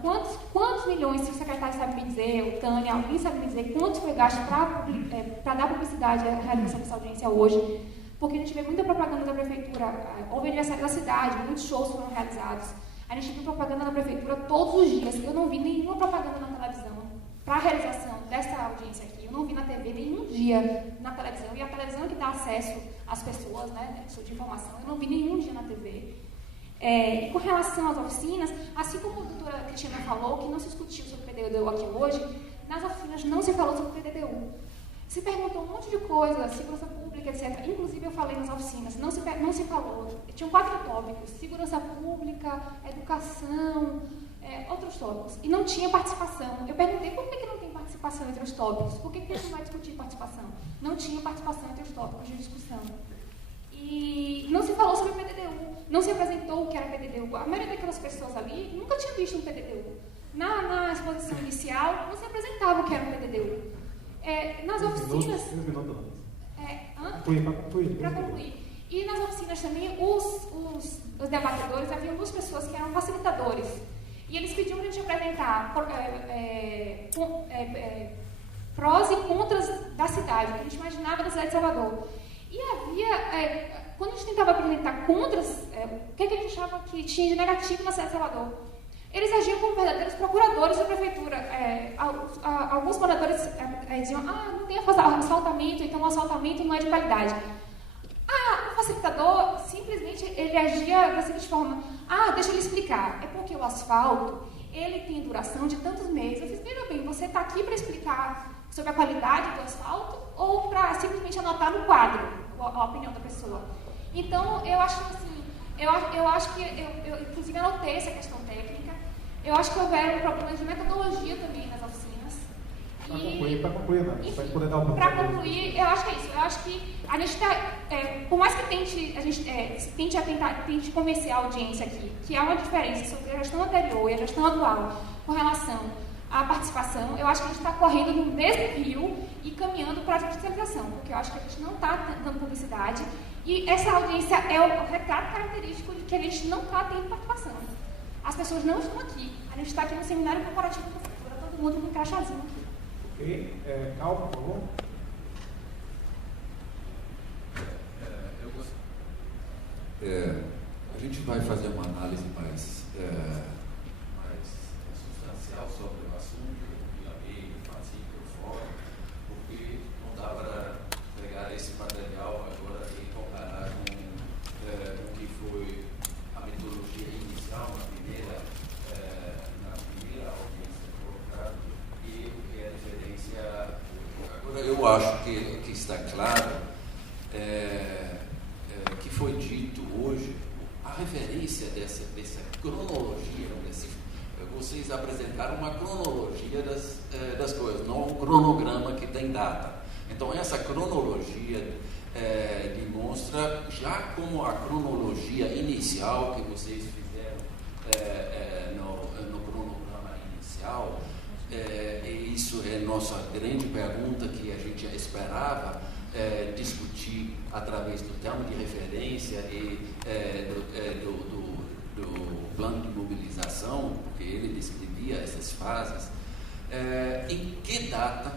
quantos milhões, se o secretário sabe me dizer, o Tânia, alguém sabe me dizer, quanto foi gasto para dar publicidade à realização dessa audiência hoje? Porque a gente vê muita propaganda da prefeitura, houve aniversário da cidade, muitos shows foram realizados. A gente viu propaganda na prefeitura todos os dias. Eu não vi nenhuma propaganda na televisão para a realização dessa audiência aqui. Eu não vi na TV nenhum dia na televisão. E a televisão é que dá acesso às pessoas, né, de informação. Eu não vi nenhum dia na TV. E com relação às oficinas, assim como a doutora Cristina falou, que não se discutiu sobre o PDDU aqui hoje, nas oficinas não se falou sobre o PDDU. Se perguntou um monte de coisa, segurança pública, etc. Inclusive, eu falei nas oficinas, não se falou. Tinham 4 tópicos: segurança pública, educação, outros tópicos. E não tinha participação. Eu perguntei por que não tem participação entre os tópicos? Por que a gente não vai discutir participação? Não tinha participação entre os tópicos de discussão. E não se falou sobre o PDDU, não se apresentou o que era PDDU. A maioria daquelas pessoas ali nunca tinha visto um PDDU. Na exposição inicial, não se apresentava o que era um PDDU. Nas oficinas... Para concluir. E nas oficinas também, os debatedores, havia 2 pessoas que eram facilitadores. E eles pediam para a gente apresentar prós e contras da cidade, que a gente imaginava da cidade de Salvador. E havia, quando a gente tentava apresentar contras, o que a gente achava que tinha de negativo na cidade de Salvador? Eles agiam como verdadeiros procuradores da prefeitura. Alguns moradores diziam, não tem asfaltamento, então o asfaltamento não é de qualidade. O facilitador, simplesmente, ele agia da seguinte forma: deixa eu lhe explicar, é porque o asfalto, ele tem duração de tantos meses. Eu fiz, veja bem, você está aqui para explicar sobre a qualidade do asfalto ou para simplesmente anotar no quadro a opinião da pessoa? Então, eu acho assim, eu acho que, eu inclusive anotei essa questão técnica. Eu acho que houveram problemas de metodologia também nas oficinas. Para concluir, né? Para poder dar uma Para concluir, eu acho que é isso. Eu acho que a gente está, por mais que a gente tente convencer a audiência aqui que há uma diferença sobre a gestão anterior e a gestão atual com relação à participação, eu acho que a gente está correndo no mesmo rio e caminhando para a judicialização, porque eu acho que a gente não está dando publicidade e essa audiência é o retrato característico de que a gente não está tendo participação. As pessoas não estão aqui. A gente está aqui no seminário comparativo da prefeitura, todo mundo com um crachazinho aqui. Ok. Calma, por favor. A gente vai fazer uma análise mais substancial sobre o assunto, que eu amei, fazia por fora, porque não dá para pegar esse material agora e comparar com o que foi a metodologia inicial na primeira audiência colocada e o que é referência. Agora, eu acho que está claro que foi dito hoje a referência dessa cronologia. Vocês apresentaram uma cronologia das coisas, não um cronograma que tem data. Então, essa cronologia demonstra, já como a cronologia inicial que vocês fizeram no cronograma inicial, e isso é nossa grande pergunta que a gente esperava discutir através do termo de referência e do plano de mobilização, porque ele descrevia essas fases. Em que data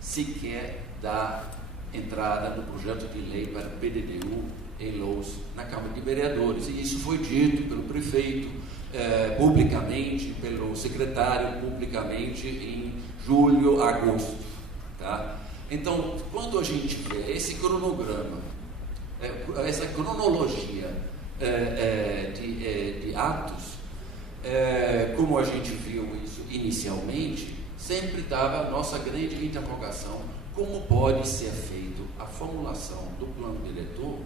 se quer dar entrada no projeto de lei para o PDDU em Lourdes na Câmara de Vereadores? E isso foi dito pelo prefeito publicamente, pelo secretário publicamente em julho, agosto, tá? Então, quando a gente vê esse cronograma, essa cronologia de atos, como a gente viu isso inicialmente, sempre dava a nossa grande interrogação: como pode ser feito a formulação do plano diretor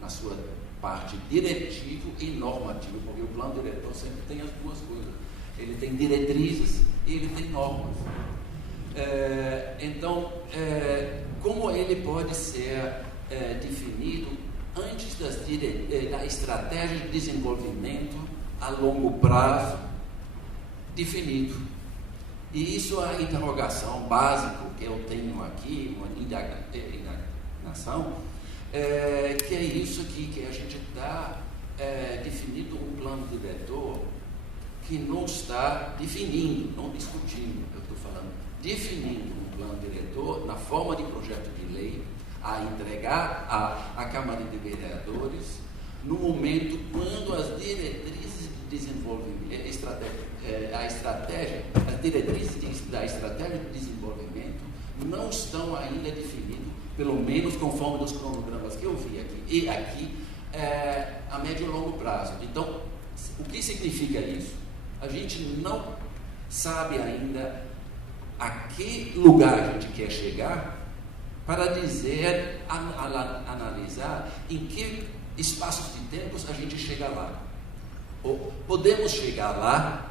na sua parte diretivo e normativo, porque o plano diretor sempre tem as 2 coisas, ele tem diretrizes e ele tem normas. Então, como ele pode ser definido antes da estratégia de desenvolvimento a longo prazo definido? E isso é a interrogação básica que eu tenho aqui, uma indagação, que é isso aqui, que a gente está definindo um plano diretor que não está definindo, não discutindo, eu estou falando, definindo um plano diretor na forma de projeto de lei, a entregar à Câmara de Vereadores, no momento quando as diretrizes de desenvolvimento, as diretrizes da estratégia de desenvolvimento não estão ainda definidas, pelo menos conforme os cronogramas que eu vi aqui, e aqui a médio e longo prazo. Então, o que significa isso? A gente não sabe ainda a que lugar a gente quer chegar para dizer, analisar em que espaços de tempos a gente chega lá. Ou podemos chegar lá,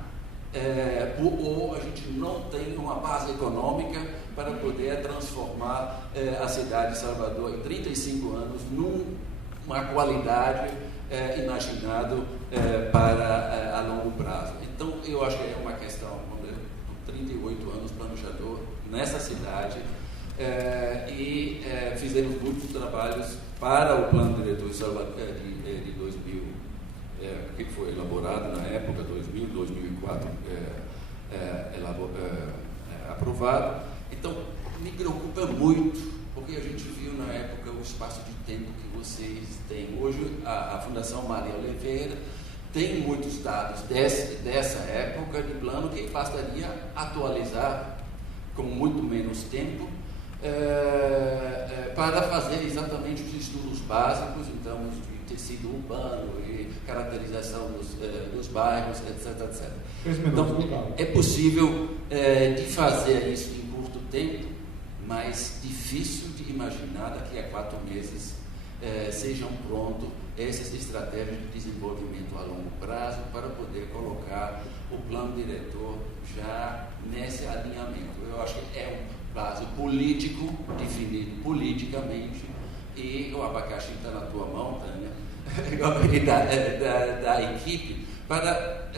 ou a gente não tem uma base econômica para poder transformar a cidade de Salvador em 35 anos numa qualidade imaginado para a longo prazo. Então, eu acho que é uma questão, com 38 anos planejador nessa cidade, e fizemos muitos trabalhos para o plano diretor de 2000, que foi elaborado na época, 2004, aprovado. Então, me preocupa muito, porque a gente viu na época o espaço de tempo que vocês têm. Hoje, a Fundação Maria Oliveira tem muitos dados dessa época de plano que bastaria atualizar com muito menos tempo para fazer exatamente os estudos básicos, então, de tecido urbano e caracterização dos bairros, etc. Então, é possível de fazer isso em curto tempo, mas difícil de imaginar daqui a 4 meses sejam prontos essas estratégias de desenvolvimento a longo prazo para poder colocar o plano diretor já nesse alinhamento. Eu acho que é um prazo político, definido politicamente, e o abacaxi está na tua mão, Tânia, da equipe, para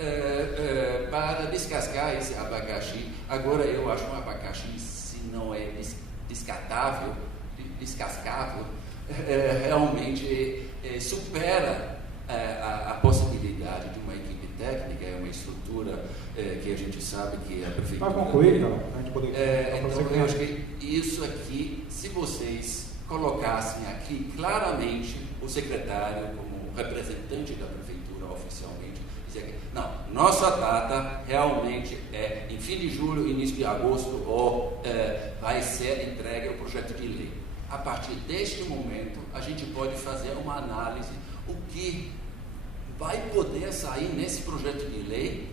descascar esse abacaxi. Agora, eu acho um abacaxi, se não é descascável, realmente supera a possibilidade de uma equipe técnica, é uma estrutura que a gente sabe que a prefeitura... Para concluir, então, a gente poder... então, eu acho que isso aqui, se vocês colocassem aqui claramente o secretário como representante da prefeitura oficialmente, dizer que, não, nossa data realmente é em fim de julho, início de agosto, ou vai ser entregue o projeto de lei. A partir deste momento, a gente pode fazer uma análise, o que vai poder sair nesse projeto de lei,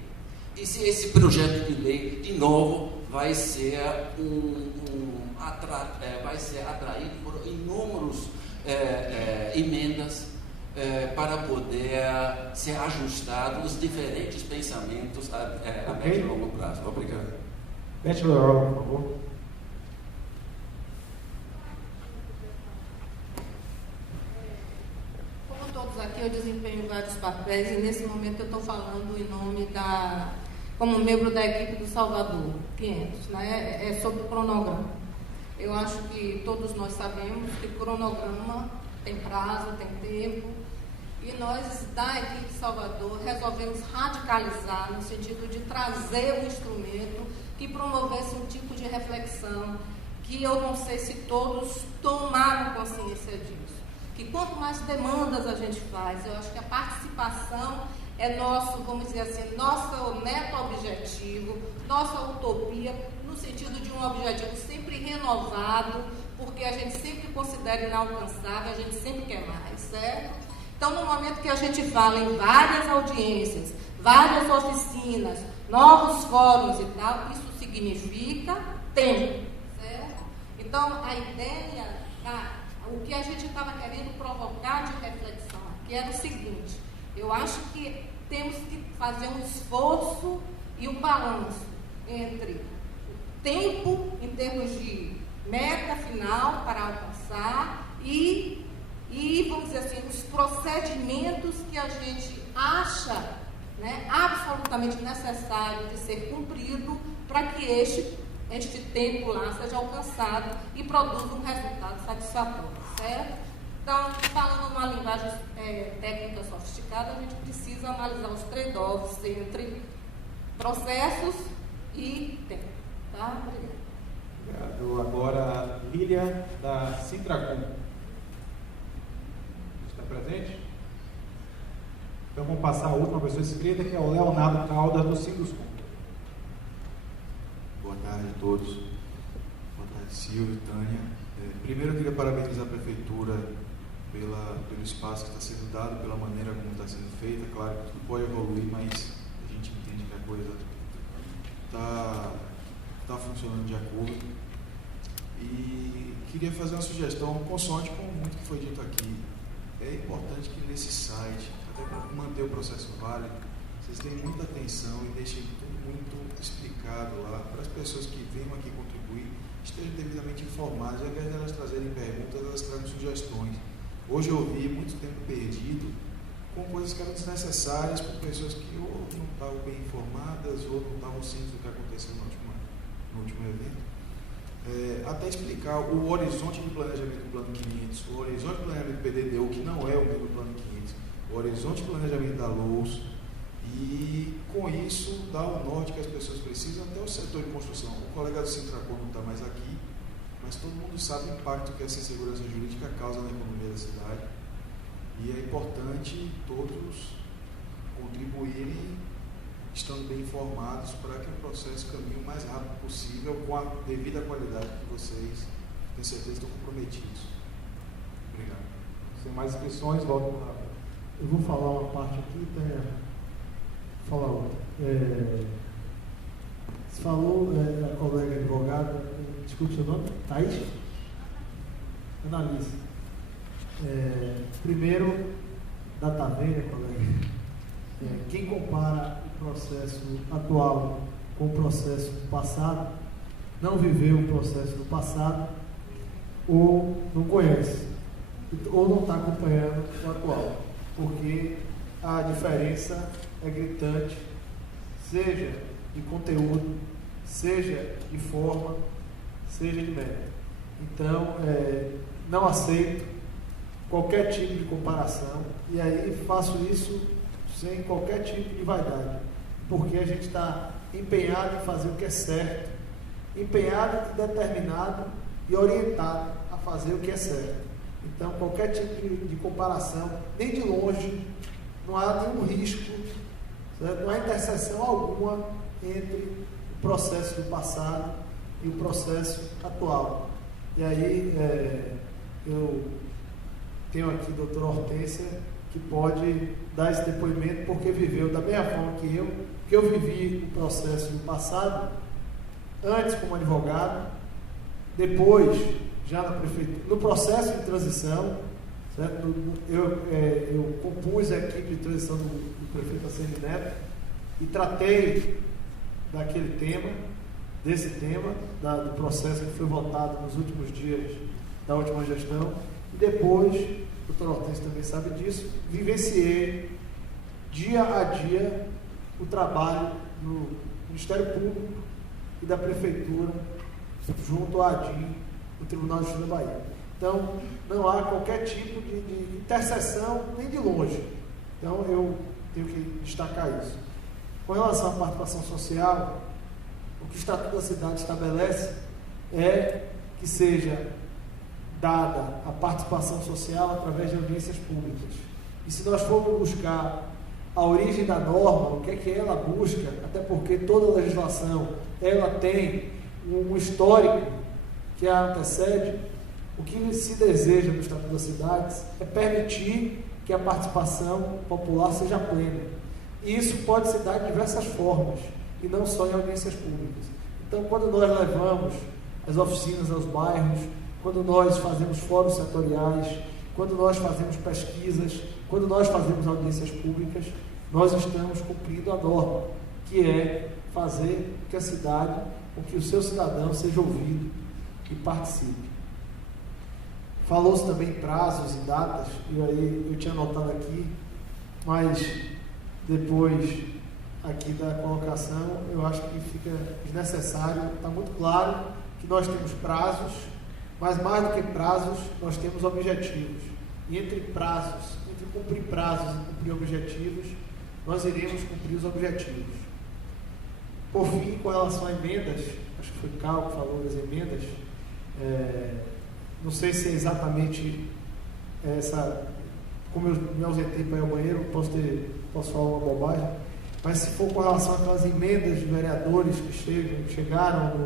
e se esse projeto de lei, de novo, vai ser atraído por inúmeros emendas para poder ser ajustado os diferentes pensamentos a médio e longo prazo. Obrigado. Bachelor, por favor. Todos aqui eu desempenho vários papéis e nesse momento eu estou falando em nome como membro da equipe do Salvador 500, né? É sobre o cronograma. Eu acho que todos nós sabemos que cronograma tem prazo, tem tempo, e nós da equipe de Salvador resolvemos radicalizar no sentido de trazer um instrumento que promovesse um tipo de reflexão que eu não sei se todos tomaram consciência disso. Que quanto mais demandas a gente faz, eu acho que a participação é nosso, vamos dizer assim, nosso meta-objetivo, nossa utopia, no sentido de um objetivo sempre renovado, porque a gente sempre considera inalcançável, a gente sempre quer mais, certo? Então, no momento que a gente fala em várias audiências, várias oficinas, novos fóruns e tal, isso significa tempo, certo? Então, a ideia o que a gente estava querendo provocar de reflexão aqui era o seguinte: eu acho que temos que fazer um esforço e um balanço entre o tempo em termos de meta final para alcançar e vamos dizer assim, os procedimentos que a gente acha né, absolutamente necessário de ser cumprido para que este tempo lá seja alcançado e produza um resultado satisfatório, certo? Então, falando numa linguagem técnica sofisticada, a gente precisa analisar os trade-offs entre processos e tempo. Tá? Obrigado. Agora, Lília, da Sintracom. Está presente? Então, vamos passar a última pessoa inscrita, que é o Leonardo Caldas, do Sinduscom. Boa tarde a todos. Boa tarde, Silvio e Tânia. Primeiro, eu queria parabenizar a Prefeitura pelo espaço que está sendo dado, pela maneira como está sendo feita. Claro que tudo pode evoluir, mas a gente entende que a coisa está funcionando de acordo. E queria fazer uma sugestão, consoante com muito que foi dito aqui. É importante que nesse site, até para manter o processo válido, vocês tenham muita atenção e deixem tudo muito explicado lá, para as pessoas que venham aqui contribuir estejam devidamente informadas. Ao invés de elas trazerem perguntas, elas trazem sugestões. Hoje eu vi muito tempo perdido com coisas que eram desnecessárias por pessoas que ou não estavam bem informadas ou não estavam cientes do que aconteceu no último evento. Até explicar o horizonte de planejamento do Plano 500, o horizonte de planejamento do PDDU, que não é o mesmo Plano 500, o horizonte de planejamento da LOUS, e com isso dar o norte que as pessoas precisam, até o setor de construção. O colega do Sintracom não está mais aqui, mas todo mundo sabe o impacto que essa insegurança jurídica causa na economia da cidade, e é importante todos contribuírem estando bem informados para que o processo caminhe o mais rápido possível com a devida qualidade que vocês, tenho certeza, estão comprometidos. Obrigado. Sem mais inscrições, volto para... Eu vou falar uma parte aqui, Tânia. Falar outra. Você falou, a colega advogada, desculpe seu nome, Thaís? Analise. Primeiro, data velha, colega. Quem compara o processo atual com o processo do passado, não viveu o processo do passado, ou não conhece, ou não está acompanhando o atual, porque a diferença é gritante, seja de conteúdo, seja de forma, seja de método. Então, não aceito qualquer tipo de comparação, e aí faço isso sem qualquer tipo de vaidade, porque a gente está empenhado em fazer o que é certo, empenhado, determinado e orientado a fazer o que é certo. Então, qualquer tipo de comparação, nem de longe, não há nenhum risco, certo? Não há interseção alguma entre o processo do passado e o processo atual. E aí, eu tenho aqui a doutora Hortência, que pode dar esse depoimento, porque viveu da mesma forma que eu vivi o processo do passado, antes como advogado, depois já na prefeitura, no processo de transição, certo? Eu compus a equipe de transição do prefeito Assemi Neto e tratei daquele tema, desse tema, do processo que foi votado nos últimos dias da última gestão, e depois, o doutor Hortência também sabe disso, vivenciei dia a dia o trabalho do Ministério Público e da Prefeitura junto à ADIM, do Tribunal de Justiça da Bahia. Então, não há qualquer tipo de interseção, nem de longe. Então, eu tenho que destacar isso. Com relação à participação social, o que o Estatuto da Cidade estabelece é que seja dada a participação social através de audiências públicas. E se nós formos buscar a origem da norma, o que é que ela busca, até porque toda legislação ela tem um histórico que a antecede, o que se deseja no Estatuto das Cidades é permitir que a participação popular seja plena. E isso pode se dar de diversas formas, e não só em audiências públicas. Então, quando nós levamos as oficinas aos bairros, quando nós fazemos fóruns setoriais, quando nós fazemos pesquisas, quando nós fazemos audiências públicas, nós estamos cumprindo a norma, que é fazer que a cidade, com que o seu cidadão seja ouvido e participe. Falou-se também em prazos e datas, e aí eu tinha anotado aqui, mas depois aqui da colocação, eu acho que fica desnecessário. Está muito claro que nós temos prazos, mas mais do que prazos, nós temos objetivos. E entre cumprir prazos e cumprir objetivos, nós iremos cumprir os objetivos. Por fim, com relação a emendas, acho que foi Cal que falou das emendas, não sei se é exatamente essa, como eu me ausentei para ir ao banheiro, posso falar uma bobagem, mas se for com relação àquelas emendas de vereadores que chegaram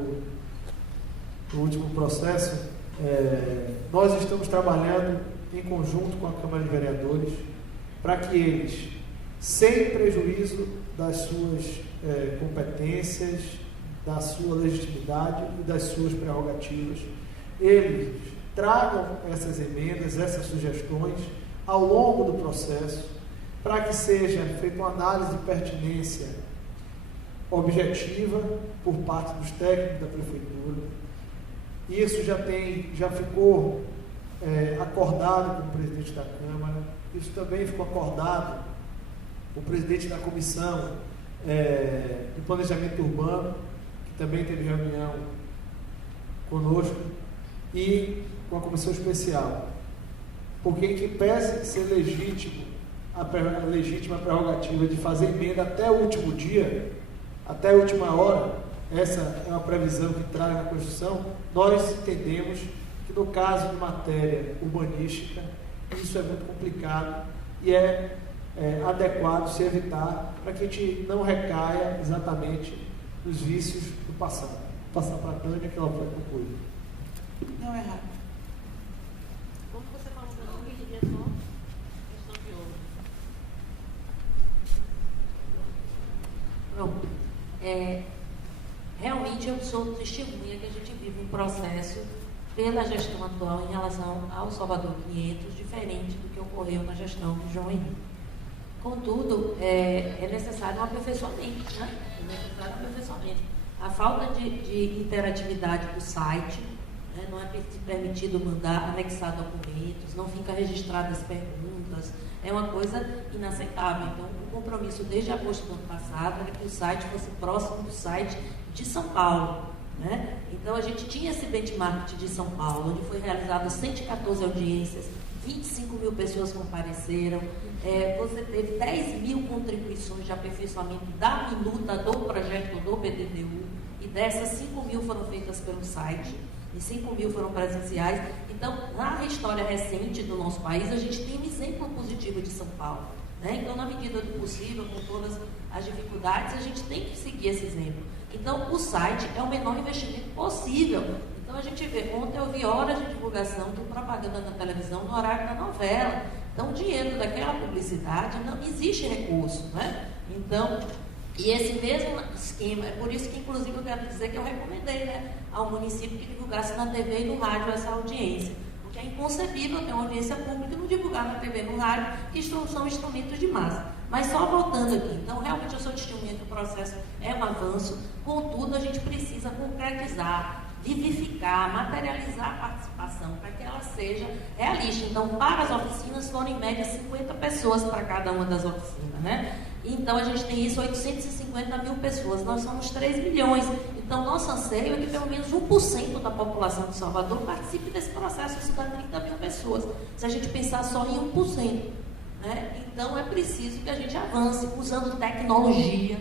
no último processo, nós estamos trabalhando em conjunto com a Câmara de Vereadores para que eles, sem prejuízo das suas competências, da sua legitimidade e das suas prerrogativas, eles tragam essas emendas, essas sugestões ao longo do processo, para que seja feita uma análise de pertinência objetiva por parte dos técnicos da Prefeitura. Isso já ficou acordado com o presidente da Câmara, isso também ficou acordado com o presidente da Comissão de Planejamento Urbano, que também teve reunião conosco, e com a Comissão Especial. Porque em que pese ser a legítima prerrogativa de fazer emenda até o último dia, até a última hora, essa é uma previsão que traz na Constituição, nós entendemos que no caso de matéria urbanística, isso é muito complicado e é adequado se evitar para que a gente não recaia exatamente nos vícios do passado. Vou passar para a Tânia, que ela vai concluir. Não é errado. Como você falou, eu não queria só questão de ouro. Pronto. Realmente eu sou testemunha que a gente vive um processo pela gestão atual em relação ao Salvador 500, diferente do que ocorreu na gestão do João Henrique. Contudo, é necessário um aperfeiçoamento, né? A falta de interatividade do site, né? Não é permitido mandar, anexar documentos, não fica registradas perguntas, é uma coisa inaceitável. Então, o compromisso desde agosto do ano passado era que o site fosse próximo do site de São Paulo, né? Então, a gente tinha esse benchmark de São Paulo, onde foi realizadas 114 audiências, 25 mil pessoas compareceram, você teve 10 mil contribuições de aperfeiçoamento da minuta do projeto do PDDU, e dessas 5 mil foram feitas pelo site, e 5 mil foram presenciais. Então, na história recente do nosso país, a gente tem um exemplo positivo de São Paulo, né? Então, na medida do possível, com todas as dificuldades, a gente tem que seguir esse exemplo. Então, o site é o menor investimento possível. Então, a gente vê, ontem eu vi horas de divulgação de propaganda na televisão no horário da novela. Então, o dinheiro daquela publicidade, não existe recurso, né? Então, e esse mesmo esquema, é por isso que, inclusive, eu quero dizer que eu recomendei, né, ao município que divulgasse na TV e no rádio essa audiência. Porque é inconcebível ter uma audiência pública e não divulgar na TV e no rádio, que são instrumentos de massa. Mas só voltando aqui, então realmente eu sou testemunha que o processo é um avanço, contudo a gente precisa concretizar, vivificar, materializar a participação para que ela seja realista. Então, para as oficinas foram em média 50 pessoas para cada uma das oficinas, né? Então, a gente tem isso, 850 mil pessoas, nós somos 3 milhões. Então, nosso anseio é que pelo menos 1% da população de Salvador participe desse processo, isso dá 30 mil pessoas. Se a gente pensar só em 1%, né? Então, é preciso que a gente avance usando tecnologia,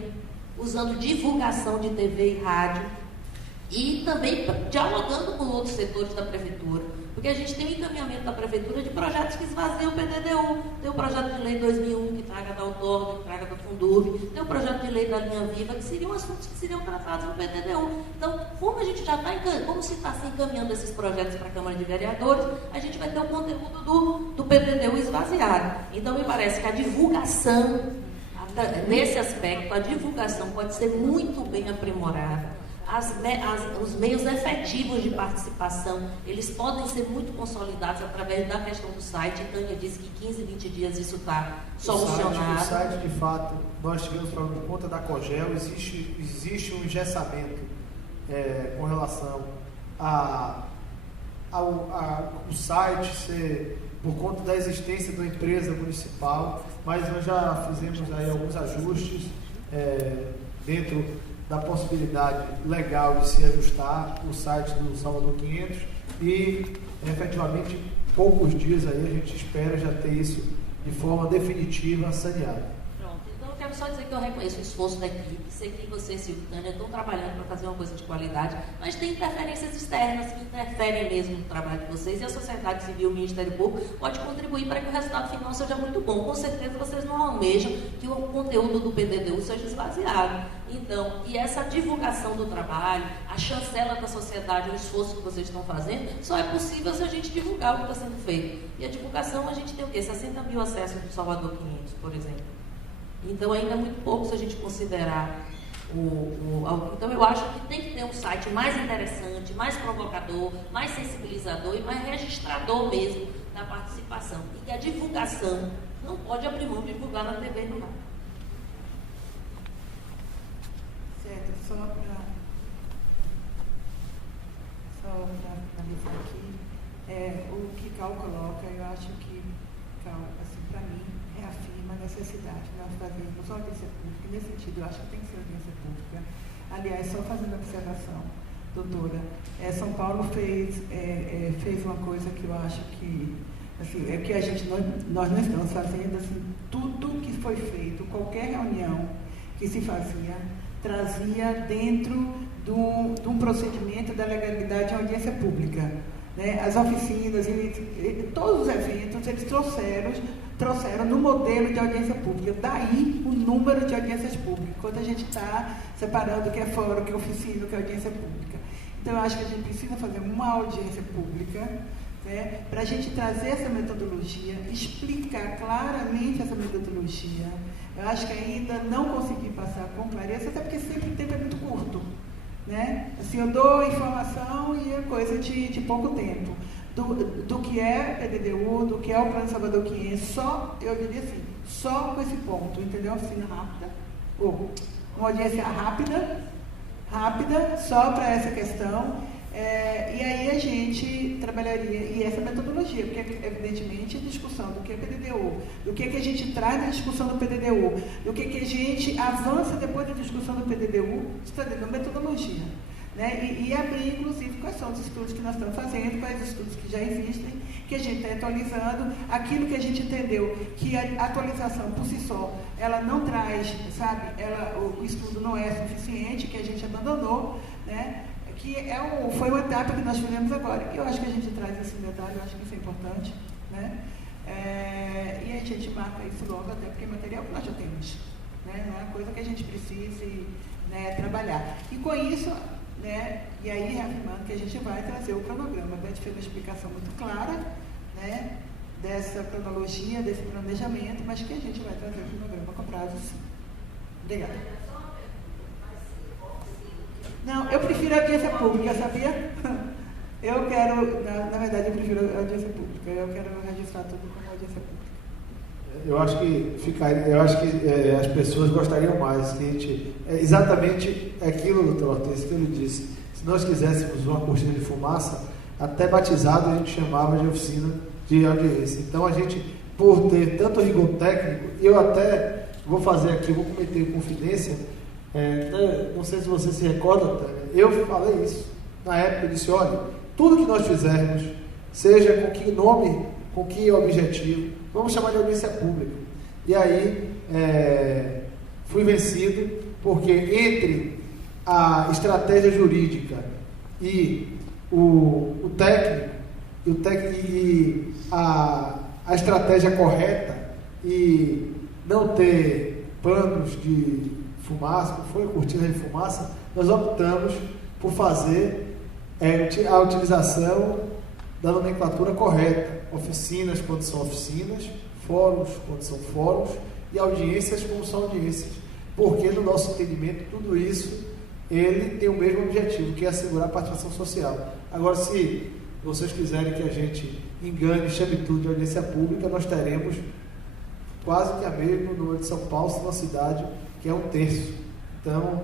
usando divulgação de TV e rádio, e também dialogando com outros setores da Prefeitura, porque a gente tem um encaminhamento da Prefeitura de projetos que esvaziam o PDDU. Tem o projeto de lei 2001 que traga da outorga, que traga da Fundub, tem o projeto de lei da linha viva, que seriam assuntos que seriam tratados no PDDU. Então, como a gente já está como se está se encaminhando esses projetos para a Câmara de Vereadores, a gente vai ter o conteúdo do PDDU esvaziado. Então, me parece que a divulgação, nesse aspecto, a divulgação pode ser muito bem aprimorada. Os meios efetivos de participação, eles podem ser muito consolidados através da questão do site. Tânia disse que 15, 20 dias isso está solucionado. O site, de fato, nós tivemos problema por conta da Cogel, existe um engessamento com relação a o site ser por conta da existência da empresa municipal, mas nós já fizemos aí alguns ajustes dentro da possibilidade legal de se ajustar o site do Salvador 500 e, efetivamente, poucos dias aí a gente espera já ter isso de forma definitiva saneada. Eu quero só dizer que eu reconheço o esforço da equipe, sei que você, Silvio e Tânia, estão trabalhando para fazer uma coisa de qualidade, mas tem interferências externas que interferem mesmo no trabalho de vocês, e a sociedade civil, o Ministério Público, pode contribuir para que o resultado final seja muito bom. Com certeza vocês não almejam que o conteúdo do PDDU seja esvaziado. Então, e essa divulgação do trabalho, a chancela da sociedade, o esforço que vocês estão fazendo, só é possível se a gente divulgar o que está sendo feito. E a divulgação, a gente tem o quê? 60 mil acessos do Salvador 500, por exemplo. Então, ainda é muito pouco se a gente considerar Então, eu acho que tem que ter um site mais interessante, mais provocador, mais sensibilizador e mais registrador mesmo da participação. E que a divulgação não pode abrir mão de divulgar na TV e no rádio. Certo, só para finalizar aqui, o que Cal coloca, eu acho que Cal, assim, para mim, reafirma a necessidade de nós fazermos audiência pública. Nesse sentido, eu acho que tem que ser audiência pública. Aliás, só fazendo observação, doutora, São Paulo fez uma coisa que eu acho que, assim, é que nós não estamos fazendo, assim, tudo que foi feito, qualquer reunião que se fazia, trazia dentro de um procedimento da legalidade de audiência pública. Né? As oficinas, todos os eventos, eles trouxeram no modelo de audiência pública. Daí o número de audiências públicas, quando a gente está separando o que é fórum, o que é oficina, o que é audiência pública. Então, eu acho que a gente precisa fazer uma audiência pública, né, para a gente trazer essa metodologia, explicar claramente essa metodologia. Eu acho que ainda não consegui passar com clareza, até porque sempre o tempo é muito curto. Né? Assim, eu dou informação e é coisa de pouco tempo. Do que é PDDU, do que é o Plano Salvador 500, só, eu diria assim, só com esse ponto, entendeu? Oficina rápida, ou uma audiência rápida, só para essa questão. E aí a gente trabalharia, e essa metodologia, porque evidentemente a discussão do que é PDDU, do que a gente traz da discussão do PDDU, do que a gente avança depois da discussão do PDDU, está dentro da metodologia. Né? E abrir, inclusive, quais são os estudos que nós estamos fazendo, quais os estudos que já existem, que a gente está atualizando, aquilo que a gente entendeu que a atualização por si só, ela não traz, sabe, o estudo não é suficiente, que a gente abandonou, né? Que foi uma etapa que nós fizemos agora. E eu acho que a gente traz esse detalhe, eu acho que isso é importante. Né? E a gente marca isso logo, até porque é material que nós já temos. Né? Não é coisa que a gente precise, né, trabalhar. E com isso, né, e aí reafirmando que a gente vai trazer o cronograma. A gente fez uma explicação muito clara, né, dessa cronologia, desse planejamento, mas que a gente vai trazer o cronograma com prazo, sim. Obrigada. Não, eu prefiro a audiência pública, sabia? Eu quero, na verdade, eu prefiro a audiência pública. Eu quero registrar tudo como audiência pública. Eu acho que as pessoas gostariam mais. Que a gente, exatamente aquilo, doutor Hortêncio, que ele disse. Se nós quiséssemos uma cortina de fumaça, até batizado a gente chamava de oficina de audiência. Então, a gente, por ter tanto rigor técnico, eu até vou fazer aqui, vou cometer confidência. Não sei se você se recorda, Tânia, eu falei isso na época. Eu disse: olha, tudo que nós fizermos, seja com que nome, com que objetivo, vamos chamar de audiência pública. E aí fui vencido, porque entre a estratégia jurídica e o técnico e a estratégia correta, e não ter panos de fumaça, foi cortina de fumaça, nós optamos por fazer a utilização da nomenclatura correta. Oficinas quando são oficinas, fóruns quando são fóruns e audiências como são audiências. Porque no nosso entendimento tudo isso ele tem o mesmo objetivo, que é assegurar a participação social. Agora, se vocês quiserem que a gente engane, chame tudo de audiência pública, nós teremos quase que a mesma número de São Paulo, uma cidade que é 1/3. Então,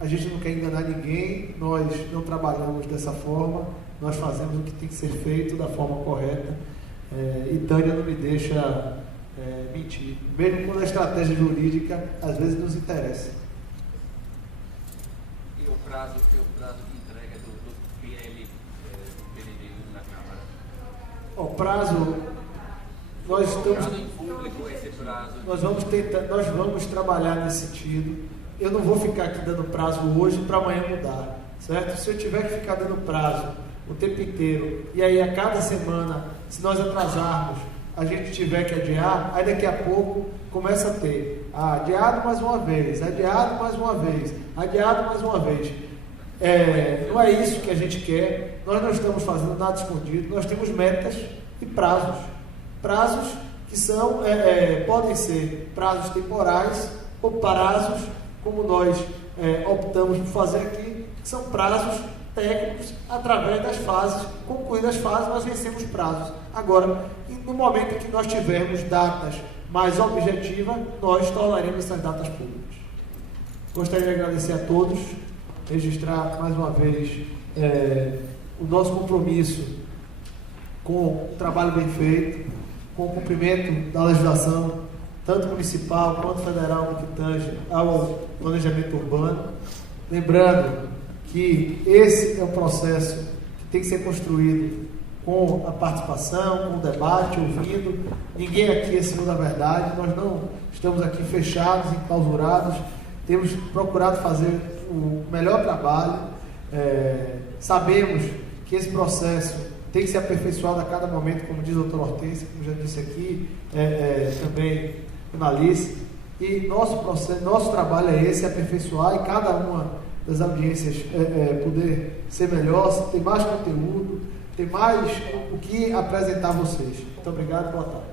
a gente não quer enganar ninguém, nós não trabalhamos dessa forma, nós fazemos o que tem que ser feito da forma correta, e Tânia não me deixa mentir, mesmo quando a estratégia jurídica às vezes nos interessa. E o prazo de entrega do PL do PDD na Câmara? O prazo, nós estamos em público esse prazo. Nós vamos trabalhar nesse sentido. Eu não vou ficar aqui dando prazo hoje para amanhã mudar, certo? Se eu tiver que ficar dando prazo o tempo inteiro, e aí a cada semana, se nós atrasarmos, a gente tiver que adiar, aí daqui a pouco começa a ter adiado mais uma vez, adiado mais uma vez, adiado mais uma vez. Não é isso que a gente quer. Nós não estamos fazendo nada escondido. Nós temos metas e prazos que são, podem ser prazos temporais ou prazos, como nós optamos por fazer aqui, que são prazos técnicos. Através das fases, concluídas as fases, nós vencemos prazos. Agora, no momento em que nós tivermos datas mais objetivas, nós tornaremos essas datas públicas. Gostaria de agradecer a todos, registrar mais uma vez o nosso compromisso com o trabalho bem feito, com o cumprimento da legislação, tanto municipal quanto federal, no que tange ao planejamento urbano. Lembrando que esse é um processo que tem que ser construído com a participação, com o debate, ouvindo. Ninguém aqui é senhor da verdade, nós não estamos aqui fechados, enclausurados, temos procurado fazer o melhor trabalho. Sabemos que esse processo tem que ser aperfeiçoado a cada momento, como diz o doutor Hortência, como já disse aqui, também a Alice, e nosso trabalho é esse, aperfeiçoar, e cada uma das audiências poder ser melhor, ter mais conteúdo, ter mais o que apresentar a vocês. Muito obrigado, boa tarde.